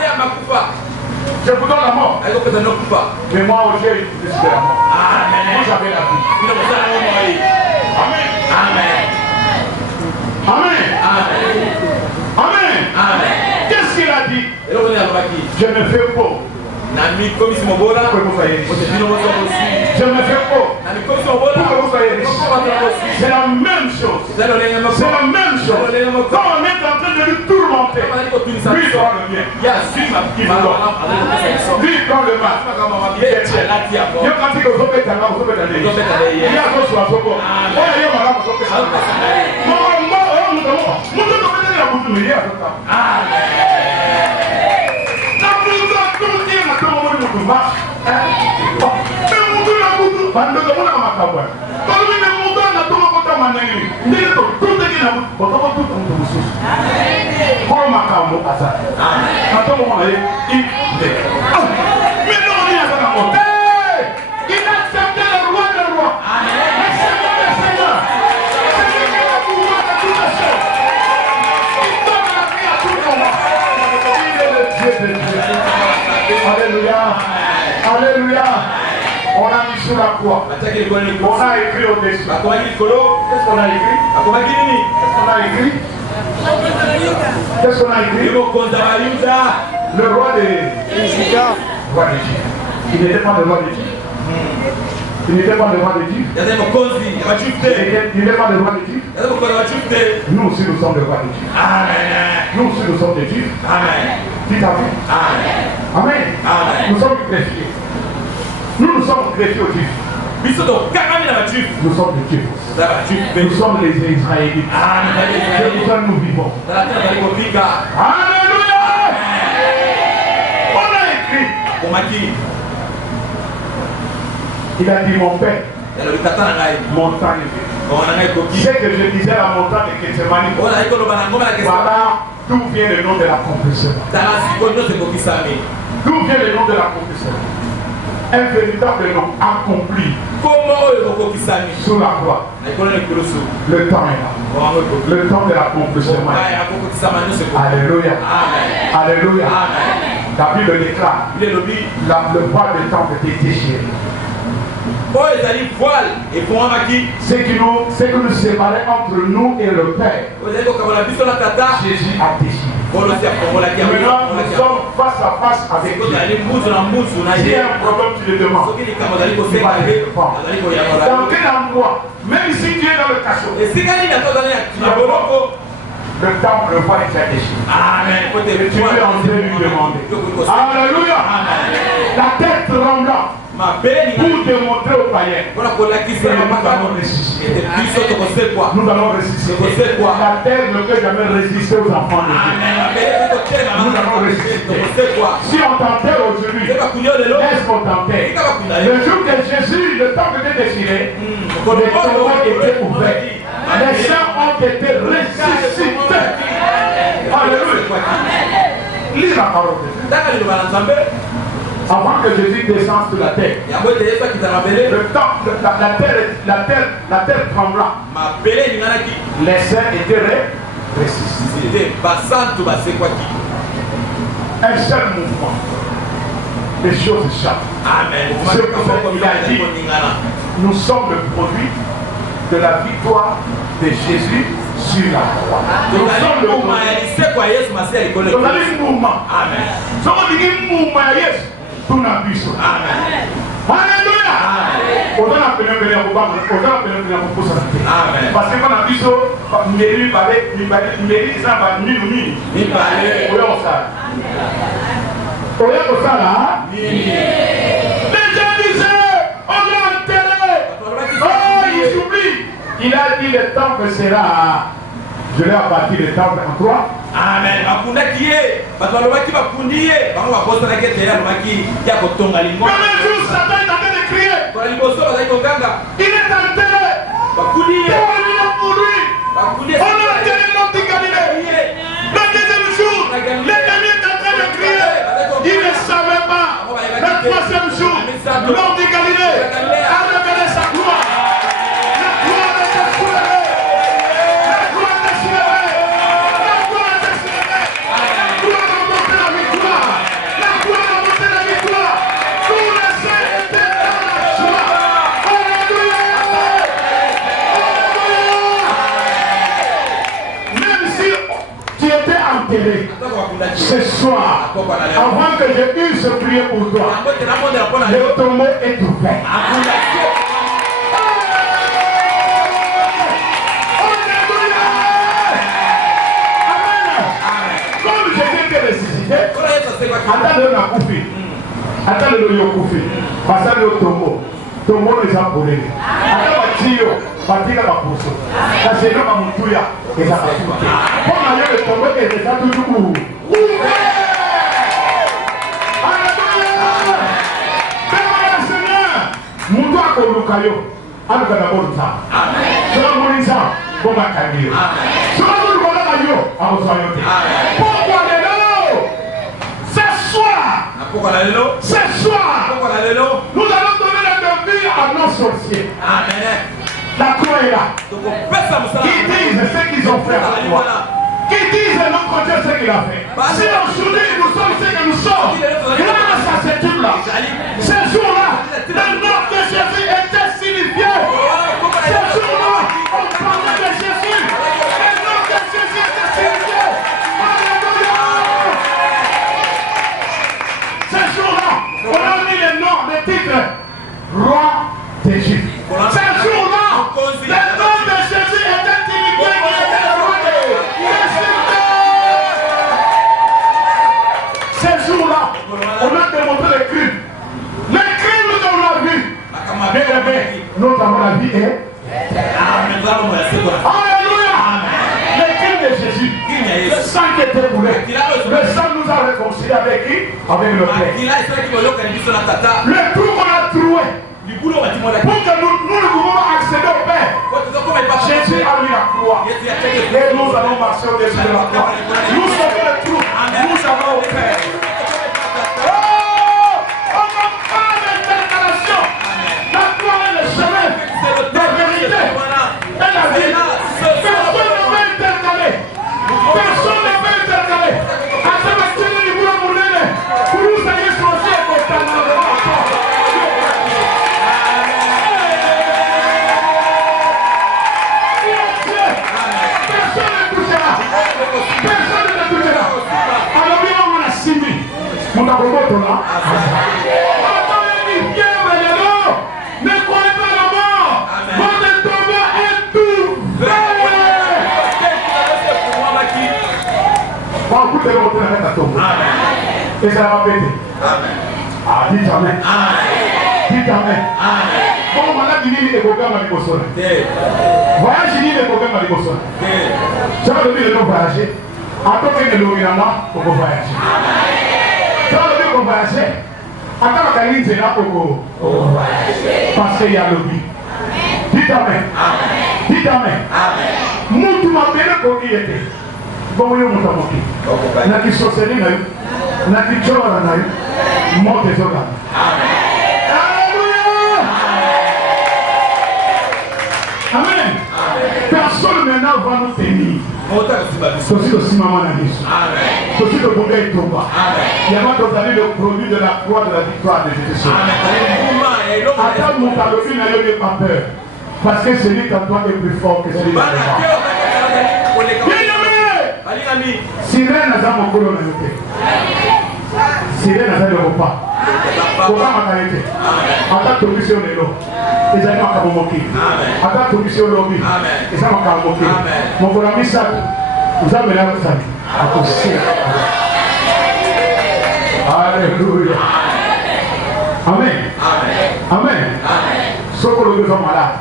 Je vous donne la mort. Mais moi, aujourd'hui, je suis la mort. Vous avez la vie. Amen. Amen. Amen. Amen. Qu'est-ce qu'il a dit? Je me fais pauvre. Je me fais pauvre. Pour que vous soyez riche. C'est la même chose. C'est la même chose. Quand on est en train de lui tourmenter, lui prend le bien. Lui prend le mal. Il est tiens. Il y a quand il vous fait un vous faites un il y a d'autres sur la soko. Il y a madame vous faites un il a accepté le roi des rois. Le Seigneur des seigneurs. C'est lui qui a le pouvoir de toutes les choses. Il donne la vie à tout le monde. Il est le Dieu de Dieu. Alléluia. Alléluia. On a mis sur la croix. On a écrit au-dessus. Qu'est-ce qu'on a écrit? Qu'est-ce qu'on a écrit? Qu'est-ce qu'on a écrit? Le roi d'Égypte. Il n'était pas le roi d'Égypte. Il n'était pas le roi d'Égypte. Il n'était pas le roi d'Égypte. Nous aussi nous sommes le roi d'Égypte. Nous aussi nous sommes d'Égypte. Dites amen. Amen. Nous sommes greffiers. Nous sommes greffiers aux Juifs. Nous sommes des Juifs. Nous sommes les Israélites. C'est pour ça que nous vivons. Alléluia. On a écrit. Il a dit mon père, montagne. C'est que je disais la montagne de Gethsemane. Voilà d'où vient le nom de la confession. D'où vient le nom de la confession? Un véritable nom accompli sous la croix. Le temps est là. Le temps de la confession. Alléluia. Alléluia. La Bible déclare le voile de temps était déchiré. Ce qui nous séparait entre nous et le Père, Jésus a déchiré. Maintenant, nous sommes face à face avec Dieu. S'il y a un problème, tu le demandes. Il va le répondre. Dans quel endroit, même si tu es dans le cachot, le temple, le voile est déjà déchiré. Amen. Tu es en train de lui demander. Alléluia. La tête tremblante. Pour démontrer aux païens que nous allons résister. Nous allons résister. La terre ne peut jamais résister aux enfants de Dieu. Nous allons résister. Si on t'enterre aujourd'hui, laisse-moi t'enterrer. Le jour que Jésus, le temple était déchiré, les tombeaux étaient ouverts. Les saints ont été ressuscités. Alléluia. Lis la parole de Dieu. Avant que Jésus descende sur la terre, le temps, la terre trembla. Les saints étaient ressuscités. Un seul mouvement, les choses échappent. Amen. C'est pour ça qu'il a dit, nous sommes le produit de la victoire de Jésus sur la croix. Nous sommes le mouvement. Amen. Alléluia. On a appelé parce que quand on a vu ça, mairie ça va nous. Les gens disaient, on l'a enterré. Oh, il s'oublie. Il a dit le temple sera. Je l'ai abattu le temple en 3. Amen. Comme un jour, Satan est en train de crier. Il est enterré. Pour lui. On a enterré l'homme de Galilée. Le deuxième jour, l'ennemi est en train de crier. Il ne savait pas. Le troisième jour, l'homme de Galilée a révélé sa gloire. La gloire de sa soulevée. La gloire de sa soulevée. La gloire de sa soulevée. La gloire a monté la victoire. La gloire a monté la victoire. Tous les saints étaient dans la joie. Alléluia. Alléluia. Même si tu étais enterré, ce soir, avant que je puisse prier pour toi, le tombeau est ouvert. Comme Jésus était ressuscité, attendez le Koufi. Attendez le Koufi. Passez le tombeau. Tombeau les a brûlés. Attendez le Tio. Batika Bapuso. La Seigneur Mamoutuya. Et ça va tout. Pour aller le tombeau et les a toujours ouvert. Kolukayo, aluka na bonta. Sura bonisa, bomba kagio. Sura bonisa kagio, abosayote. Pourquoi ce soir, nous allons donner la vie à nos sorciers. Amen. La croix est là. Qui disent ce qu'ils ont fait à la croix. Qui disent notre Dieu ce qu'il a fait. Si aujourd'hui nous sommes ce que nous sommes, grâce à cette là, ce jour-là, le nom de Jésus était signifié. Ce jour-là, on parlait de Jésus. Le nom de Jésus était signifié. Alléluia. Ce jour-là, on a mis le nom, le titre, Roi d'Égypte. Ce jour-là, le nom de Jésus était signifié. Ces jours-là, on a démontré les crimes. Les crimes nous avons la vie. Bien aimé, nous avons la vie. Alléluia. Les crimes de Jésus. Le sang qui était coulé. Le sang nous a réconciliés avec qui? avec le Père. Le trou qu'on a trouvé pour que nous ne pouvons pas accéder au Père. Jésus a mis la croix. Et nous allons marcher au-dessus de la croix. Nous sommes le trou. Nous allons au Père. Oh, on n'a pas d'intercalation. La croix est le chemin, la vérité et la vie. Personne ne peut intercaler. Personne ne peut intercaler. À ce matin, nous voulons nous lever. Pour nous aller sur le ciel constamment. Personne ne touchera. Alors, bien, on a signé. Mon abonnement là. Attendez, bien, mais ne croyez pas la mort. Votre tombeau est ouvert. Bon, écoutez, on va mettre à tombeau. Et ça va péter. Ah, dites amen. Dites amen. Bon, on a dit qu'il y a des programmes à l'Ibosson. Voyage, il y a des programmes à l'Ibosson. Ça va devenir le voyager. Attends que le gouvernement pour voyager. Ça va devenir voyager. Attends que l'île là pour parce qu'il y a le but. Dites amen. Dites amen. Nous, tu m'appelles pour y être. Bon, oui, on m'a manqué. On a qui sorcelé, on a qui tchora, on a monté sur là. Amen. Personne maintenant va nous tenir. C'est aussi maman a dit. C'est aussi le bouquet est tombé. Il y a maintenant le produit de la croix de la victoire de Jésus. Attends, mon calofine n'a pas peur. Parce que celui qui a toi est plus fort que celui qui a toi. Bien-aimé! Sirène n'a pas mon colonne. Sirène n'a pas de repas. Comment m'a été? Attends, tu es sur le lot. Et ça m'a moqué. Attends, tu es sur le lobby. Et ça m'a moqué. Mon ami, ça, vous avez l'air de ça. Alléluia. Amen. Amen. Ce que nous devons malade.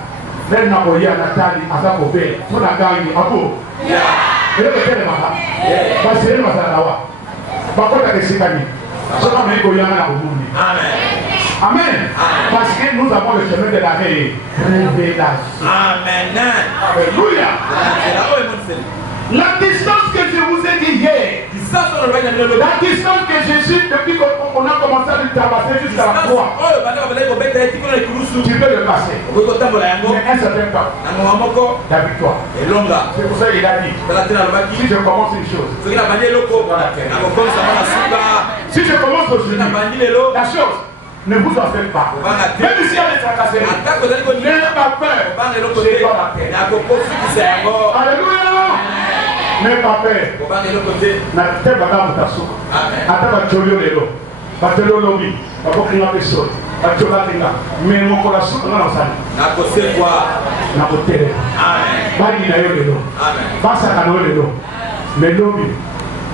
Là, nous avons Nathalie, à sa copine. Tout a gagné. À vous. Et là, vous êtes malade. Parce que c'est le masalawa. Par contre, il y a des sécanies. Amen. Parce que nous avons le chemin de la révélation. Amen. Alléluia. La distance que je vous ai dit hier, la distance que Jésus, depuis qu'on a commencé à le traverser jusqu'à la croix, tu peux le passer. Mais un certain temps, la victoire. C'est pour ça qu'il a dit, si je commence une chose, si je commence aujourd'hui, la chose, ne vous en faites pas. Même si elle est tracassée, n'ayez pas peur. C'est pas la paix. Alléluia. N'ayez pas peur. Na te bana mutasuka. Ata bacholio lelo. Bacholio lobi. Bakokina peso. Bachola tinga. Mais mon corazon na osani. Na kosekwa. Na kotere. Amen. Bani na yo lelo. Amen. Basa kana lelo. Mais lobi.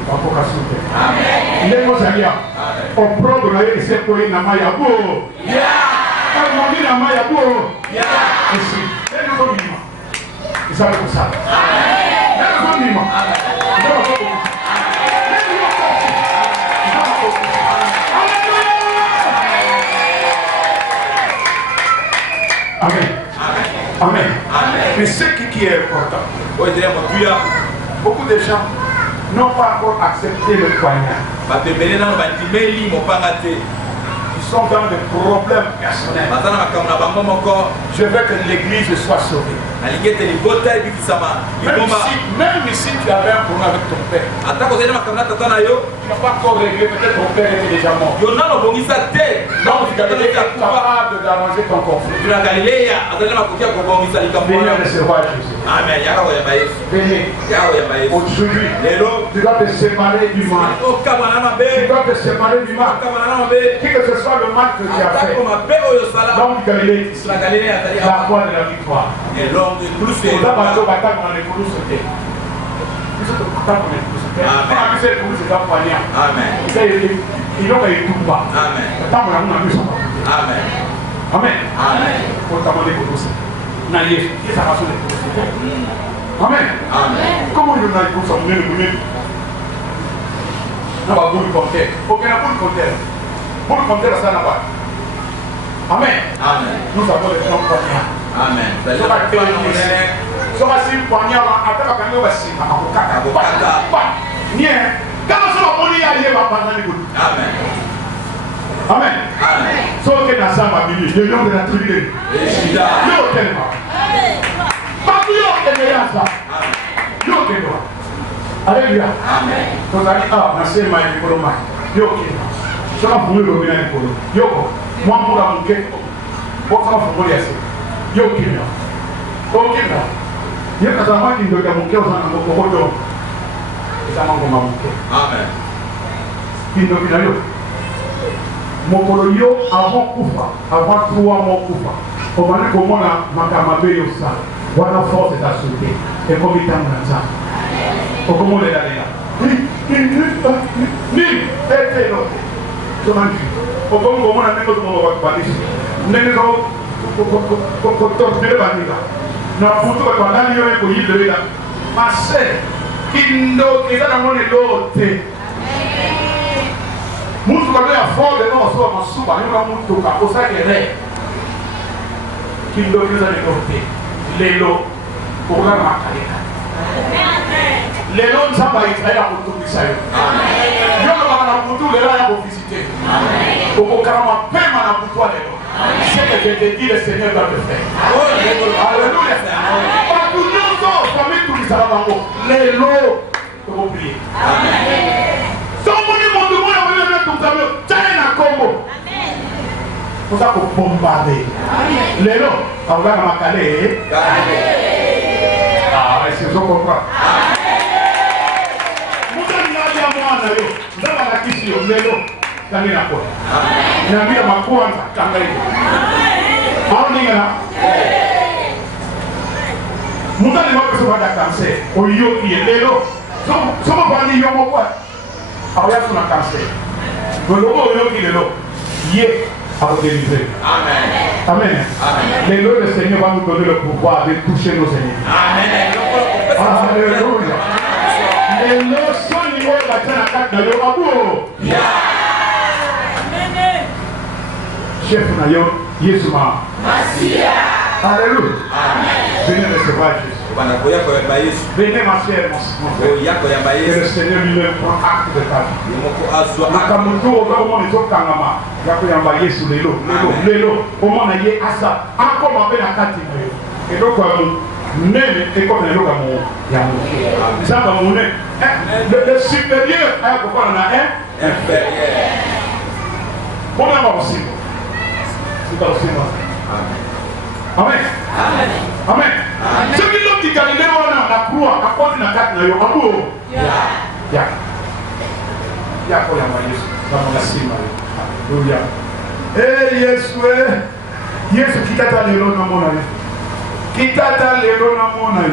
Bakokasuke. Amen. Lemo zalia. O progo na yeye seko ina maya bo. Yeah. Kama mimi na maya bo. Yeah. Esi. Ndio kwa mimi. Isabe kusaba. Amen. Amen. Amen. Mais ce qui est important, beaucoup de gens n'ont pas encore accepté le poignard. Ils sont dans des problèmes personnels. Je veux que l'église soit sauvée. Même si tu avais un problème avec ton père, tu n'as pas encore réglé, peut-être ton père était déjà mort. Donc tu es capable d'arranger ton conflit. Venez recevoir Jésus. Amen. Venez. Aujourd'hui, tu dois te séparer du mal. Tu dois te séparer du mal. Qui que ce soit le mal que tu as fait. Donc Galilée, la voie de la victoire. Amen. Comment il y en a pour ça? na ba boule compter. OK, na boule compter. Boule compter ça na ba. Amen. Amen. Nous avons les noms poignards. Amen. So ba te so ba si poignard ata ba kango ba si ma ko kaka. Ba. Nie. Quand so ba moni ya ye ba pa na ni boule. Amen. Amen. Amen. So que na ça ma Bible, le nom de la tribu. Yo tellement. Pas yo tellement ça. Yo tellement. Alléluia. Amen. Donc na c'est ma Nicolo ma. Yo tellement. So na pour le bien Nicolo. Yo. Moi pour la muke. Pour ça pour le assez. Yo tellement. OK là. Yo ka za ma ndo ka muke o sana ko ko do. Ça ma ko ma muke. Amen. Ndo bila yo. Mokolo yo avant kufa, avant 3 mois kufa. On va dire comment la makamabe yo ça. Wana force est à sauter. Et comme il t'a manza. Comment les là. Ni était là. Je m'en dis. Comment la même chose qu'on va parler. N'est ko torturer banira. Na puto ko ndani yo ko yidre là. Mase kindo kidana mone lote. Mutu kwa ya ford no so masuba ni kama mutu ka osakere kindo kiza ni kote lelo kwa makaleka lelo nzamba itaenda kutumisa yo amen yo kama na mutu lelo ya visiter amen uko kama pema na mutu lelo c'est que te dit le Seigneur va te faire alléluia pas tout nous sommes famille tout ça va ngo lelo pour oublier amen somoni mundu mwana wewe tukamyo tena Kongo amen posa ko bombarder amen lelo awanga makale amen c'est zo comprendre amen muda nyaja mwana yo ndaba na kisi yo lelo kangina kwa amen niambia makwanza kangaiko amen aoninga muda ni wapi soba cancer oyo lelo somo bani yo kwa awya tuna cancer golobo yo kilelo ye à vous délivrer. Amen. Amen. Amen. Les lois du Seigneur va nous donner le pouvoir de toucher nos ennemis. Amen. Alléluia. Les lois sont les lois de la carte de l'Orabo. Amen. Chef Nayon, Yeshua. Massia. Alléluia. Amen. Venez recevoir Jésus. Venez ma chère, mon frère. Et le Seigneur lui-même prend acte de ta vie. Makamutu au moment où Kangama, Yako Yambaye sous les lots, au moment où il y a ça, encore ma peine à 4 et donc, même, et comme les lots à mon Yamou. Ça va mon nez. Le supérieur, pourquoi on a un inférieur. Comment on va aussi? C'est pas aussi moi. Amen. Amen. Amen. Ce qui l'homme qui Galilée on a la croix, à quoi tu n'as qu'à te amour. Ya. Ya quoi ya Yesu. Dans la cime. Alléluia. Eh Yesu. Yesu qui t'a allé là dans mon ami. Qui t'a allé là dans mon ami.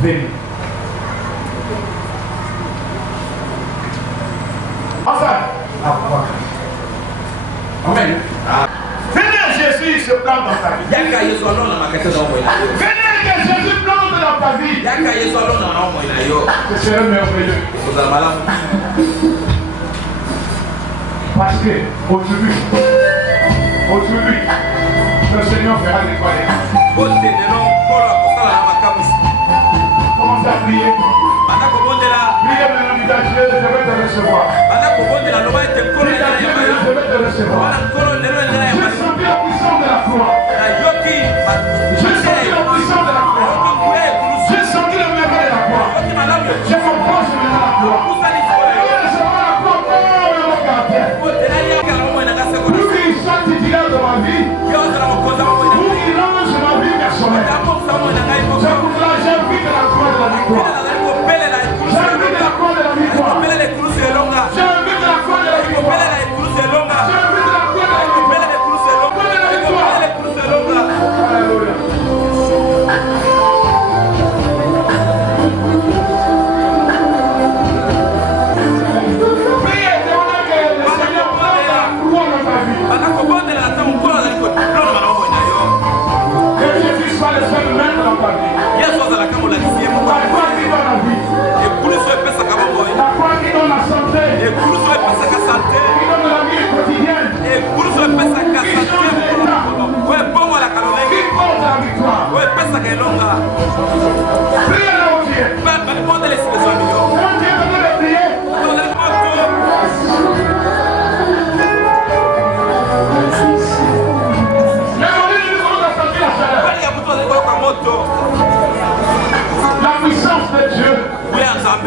Venez. Amen. Venez Jésus se plante dans ta vie. Venez que Jésus plante dans ta vie. C'est un merveilleux. Parce que aujourd'hui, le Seigneur fera des croyances. Commence à prier. Priez maintenant, dit à Dieu, je vais te recevoir. Je vais te recevoir. J'ai senti la puissance de la croix. J'ai senti la puissance de la croix. J'ai senti le merveille de la croix. Je comprends ce moment la croix. Je vais recevoir la croix comme le caractère. Nous qui sommes titulaires de ma vie, nous qui rendons sur ma vie personnelle. C'est pour cela que j'invite la croix de la victoire. J'invite la croix de la victoire. J'invite la croix de la victoire. J'invite la croix de la victoire.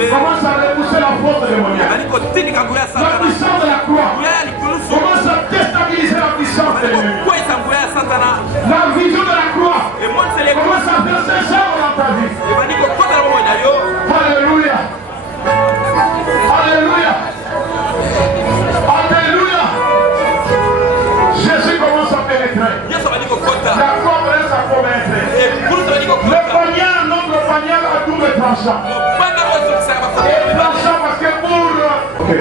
Commence à repousser la force démoniaque. La puissance de la croix commence à déstabiliser la puissance de l'ennemi. La vision de la croix commence à faire ses œuvres dans ta vie. Alléluia. Alléluia. Alléluia. Jésus commence à pénétrer. La croix commence à pénétrer. Le poignard, notre poignard à double tranchant. Et tranchant parce que pour... Ok.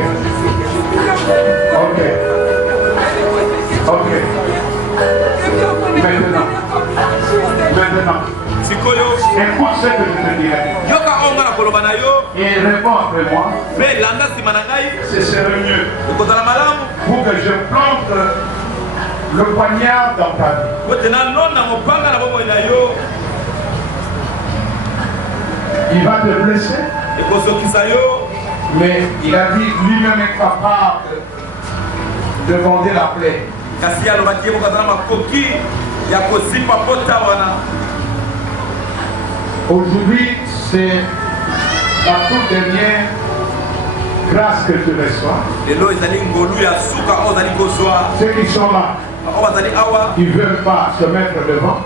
Ok. Maintenant. Écoute ce que je te dirai. Et réponds après moi. Ce serait mieux pour que je plante le poignard dans ta vie. Il va te blesser. Mais il a dit lui-même est capable de vendre la plaie. Aujourd'hui, c'est la toute dernière grâce que tu reçois. Ceux qui sont là, ils ne veulent pas se mettre devant.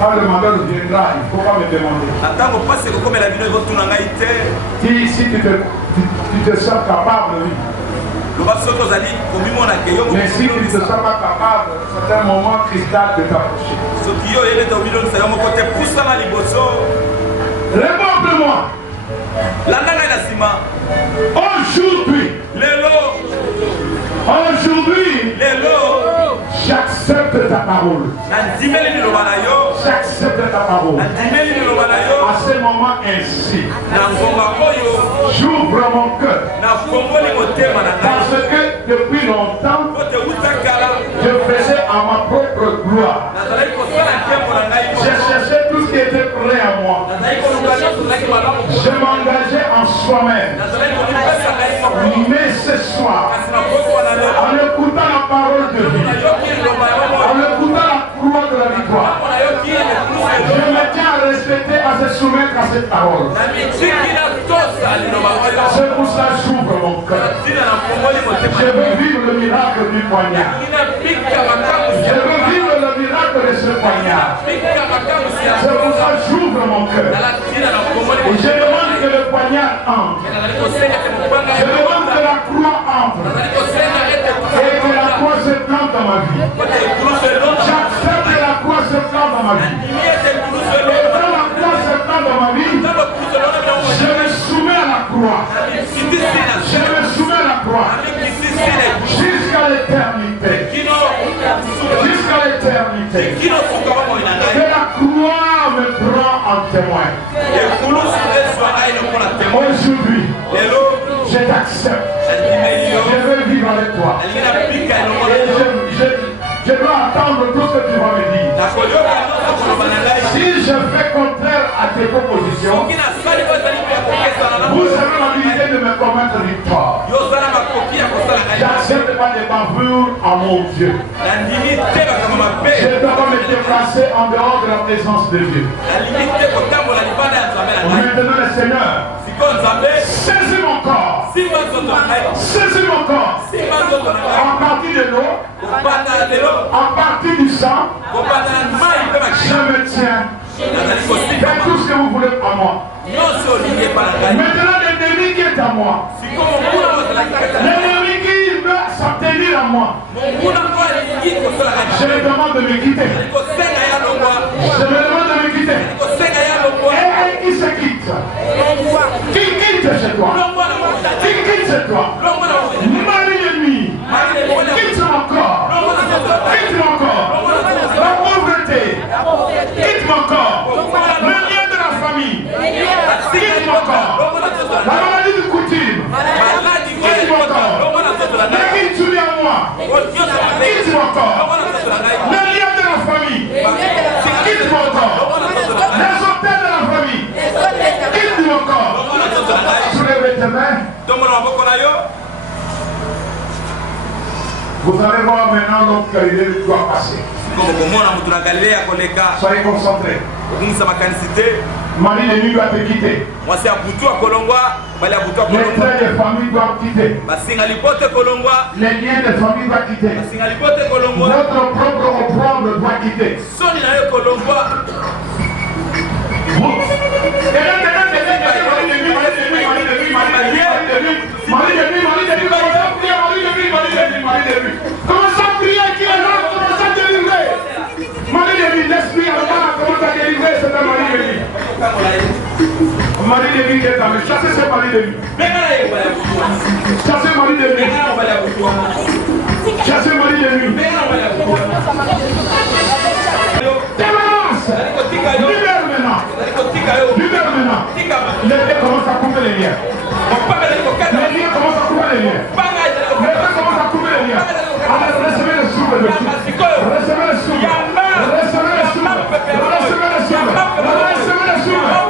Quand le mandat viendra, il ne faut pas me demander. Si tu te sens capable, oui. Mais si tu ne te sens pas capable, c'est un moment cristal de t'approcher. Réponds-moi. Aujourd'hui, j'accepte ta parole. J'accepte ta parole. À ce moment ainsi, j'ouvre mon cœur. Parce que depuis longtemps, je faisais à ma propre gloire. J'ai cherché tout ce qui était prêt à moi. Je m'engageais en soi-même. Mais ce soir, en écoutant la parole de vie, en écoutant la croix de la victoire, je me tiens à respecter, à se soumettre à cette parole. C'est pour ça que j'ouvre mon cœur. Je veux vivre le miracle du poignard. Je veux vivre le miracle de ce poignard. C'est pour ça que j'ouvre mon cœur. Et je demande que le poignard entre. Je demande que la croix entre. Et que la croix se plante dans ma vie. J'accepte que la croix se plante dans ma vie. Et quand la croix se plante dans ma vie, je me soumets à la croix. Je me soumets à la croix. Jusqu'à l'éternité. Jusqu'à l'éternité. Que la croix me prend en témoin. Aujourd'hui, je t'accepte. Je veux vivre avec toi. Et je dois attendre tout ce que tu vas me dire. Si je fais contraire à tes propositions, vous avez l'habilité de me commettre victoire. J'accepte pas des bavures à mon Dieu. Je ne dois pas me déplacer en dehors de la présence de Dieu. Maintenant le Seigneur, saisis mon corps. Saisis mon corps. En partie de l'eau, en partie du sang, je me tiens. Faites tout ce que vous voulez à moi. Maintenant l'ennemi qui est à moi, l'ennemi qui veut s'en tenir à moi, je lui demande de me quitter. Je lui demande de me quitter. Et qui se quitte? Qui quitte chez toi? Qui quitte chez toi? Marie l'ennemi. Quitte mon corps. Quitte mon corps. La pauvreté. Quitte mon corps. Le lien de la famille. Quitte mon corps. La maladie de coutume. Quitte mon corps. La vie tu viens à moi. Quitte mon corps. Le lien de la famille. Quitte mon corps. Les hôtels de la famille. Quitte mon corps. Soulevez tes mains. Vous allez voir maintenant notre Galilée qui doit passer. Soyez concentrés. Marie de nuit doit te quitter. Les trains de famille doivent quitter. Les liens de famille doivent quitter. Votre propre opprobre doit quitter. Commence à prier qui est là, commence à délivrer. Marie de vie, l'esprit en bas, commence à délivrer, c'est un Marie de vie. Marie de vie qui est avec, chassez ce Marie de vie. Chassez Marie de vie. Chassez Marie de vie. Démarrance. Libère maintenant. Libère maintenant. Les liens commencent à couper les liens. Les liens commencent à couper les liens. Les liens commencent à couper les liens. Alors recevez le souffle de Dieu. Recevez le souffle. Recevez le souffle. Recevez le souffle. Recevez le souffle.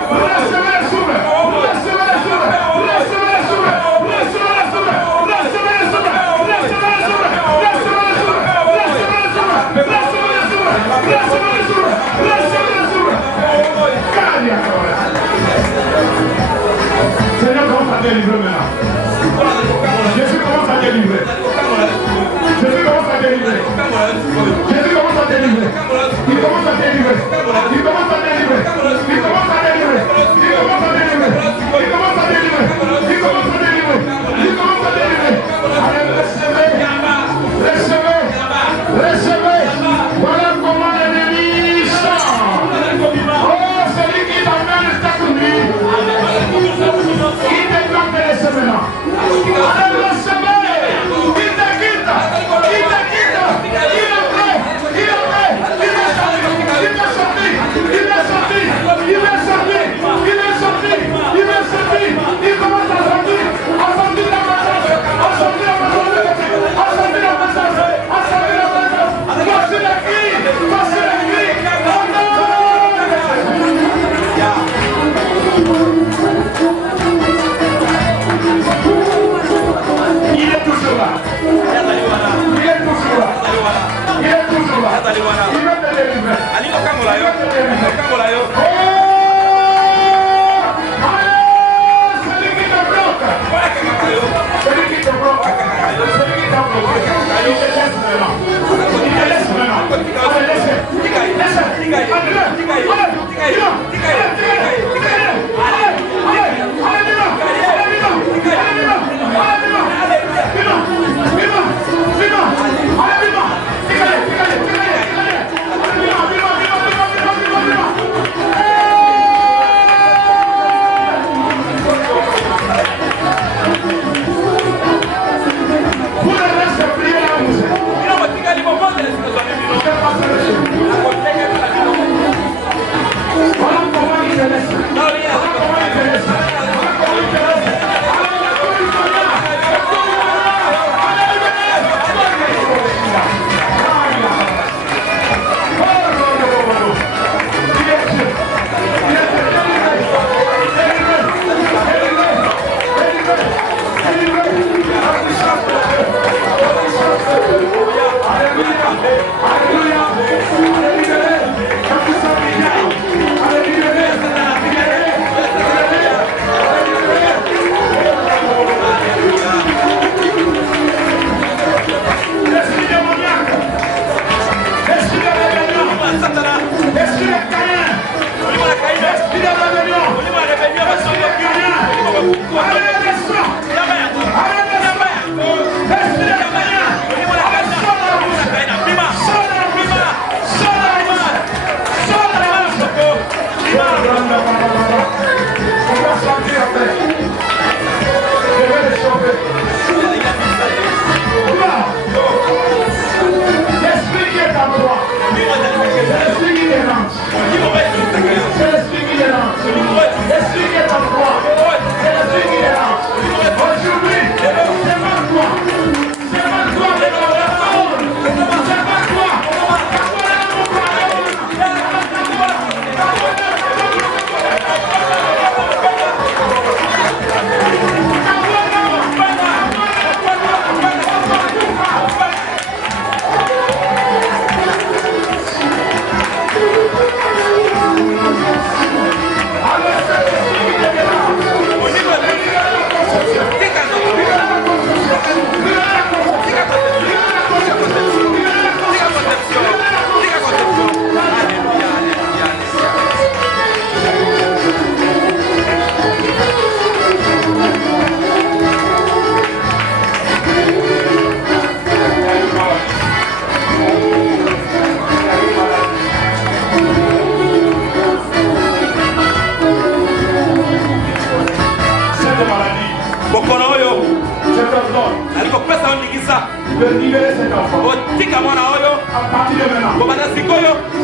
Recevez le souffle. Recevez le souffle. Recevez le souffle. Recevez le souffle. Recevez le souffle. Recevez le souffle. Recevez le souffle. Recevez le souffle. Recevez le souffle. Recevez le souffle. Recevez le souffle. Seigneur commence à délivrer maintenant. Jésus commence à délivrer. Jésus commence à délivrer. Jésus commence à délivrer. Il commence à délivrer. Il commence à délivrer. Il commence à délivrer. Il commence à délivrer. Il commence à délivrer. Il commence à délivrer. Il commence à délivrer. Allez, recevez. Recevez. Recevez. Voilà comment l'ennemi sort. Oh, celui qui t'emmène ta conduite. Il te bloque les semaines. Allez, recevez. Il te quitte. Il te quitte. Il est prêt. Il est prêt. Il est sorti. Il est sorti. Il est sorti. Il est sorti. Il est sorti. Il est sorti. Il commence à sortir. À sortir la présence. À sortir la présence. À sortir la présence. À sortir la présence. Voici les cris. Voici les cris. Il est toujours là. Il est toujours là. Il est toujours là. Il va te délivrer. Il va te délivrer. Oh! Allez! Celui qui te bloque. Celui qui te bloque. Celui qui t'a bloqué. Il te laisse maintenant. Il te laisse maintenant. Allez, laissez. Laissez. Vous ne restez prier là où vous êtes.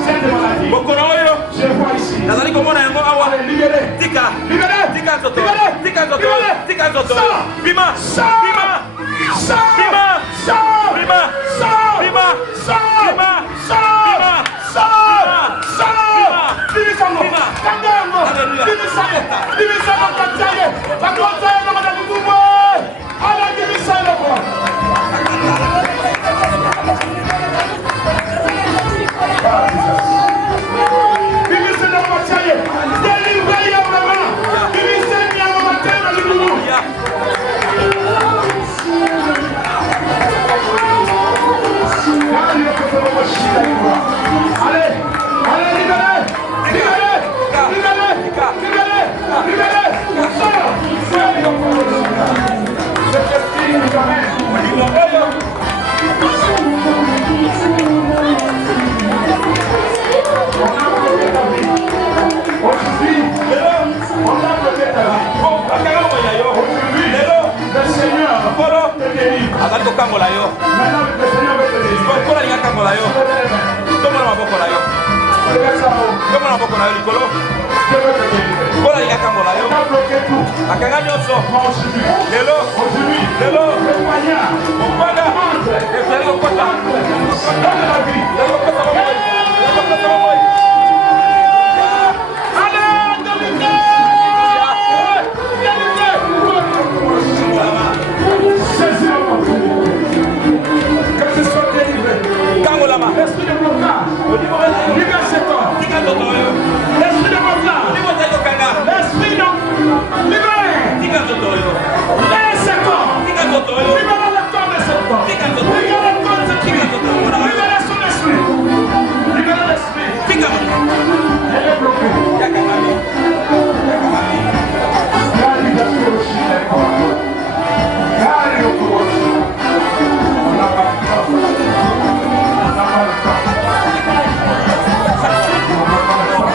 cette maladie. Je vois ici. Libéré. Tika. Libéré. Tika Zoto. Libéré. Tika Zoto. Libéré. Tika Zoto. Bima. Sors. Bima. Sors. Bima. Sors. Bima. Sors. Bima. Sors. Bima. Sors. Bima. Sors. Sors. Divisango. Bima. Kangango. Alléluia. Divisango. Divisango Kataye. Bakotaye na madame Kumbo. Ala divisango. Divisango Kataye. Delivrez ya mama. Divisango ya mama tena libumu. Allez, allez, libérez, libérez, libérez, libérez, libérez, sors, cet esprit nous amène. Aujourd'hui, on a bloqué ta vie. Aujourd'hui, le Seigneur te délivre. Maintenant, le Seigneur va te délivrer. On a bloqué tout. Aujourd'hui, le poignard donne la vie. Allez, délivrez. Saisis l'opportunité. Que tu sois délivré. L'esprit de blocage, libère cet homme. L'esprit de blocage, l'esprit de libère. Libère cet homme. Libère le corps de cet homme. Libère le corps de cet homme. Libère son esprit. Libère l'esprit. Elle est bloquée. On n'a pas de temps. On n'a pas de temps.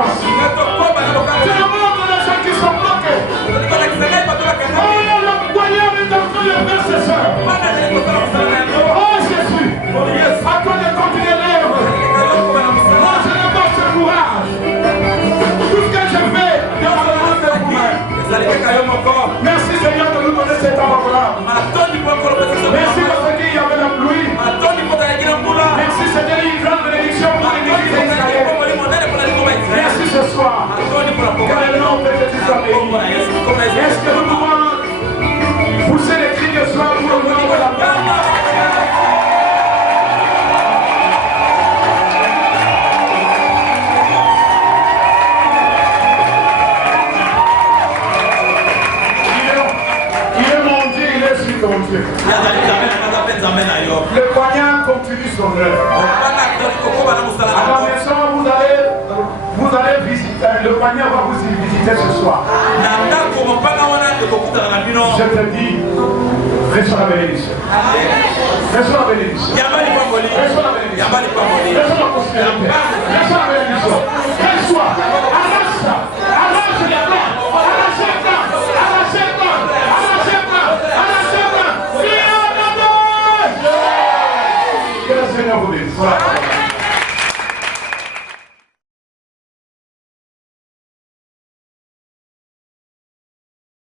grâce. C'est le monde des gens qui sont bloqués. Oh, le poignard est en train de frères et sœurs. Oh Jésus, à toi de continuer l'œuvre. Oh, je ne pas ce courage. Tout ce que je fais, Dieu me donne ce courage. Merci Seigneur de nous donner cet avant-là. Merci parce qu'il y avait la pluie. Merci Seigneur, une grande bénédiction pour l'église d'Israël. Merci ce soir. Que le nom de Jésus soit béni. Est-ce que nous pouvons pousser les cris de soir pour le nom de la paix? Il est mon Dieu, il est sur ton Dieu. Le poignard continue son œuvre. À la maison, vous allez visiter, le poignard va vous visiter ce soir. Je te dis, reçois la bénédiction. Reçois la bénédiction. Reçois la bénédiction. Reçois la prospérité. Reçois la bénédiction. Reçois. Arrache-la. Arrache-la. Arrache-la. Arrache-la. Arrache-la. Arrache-la. Que le Seigneur vous bénisse.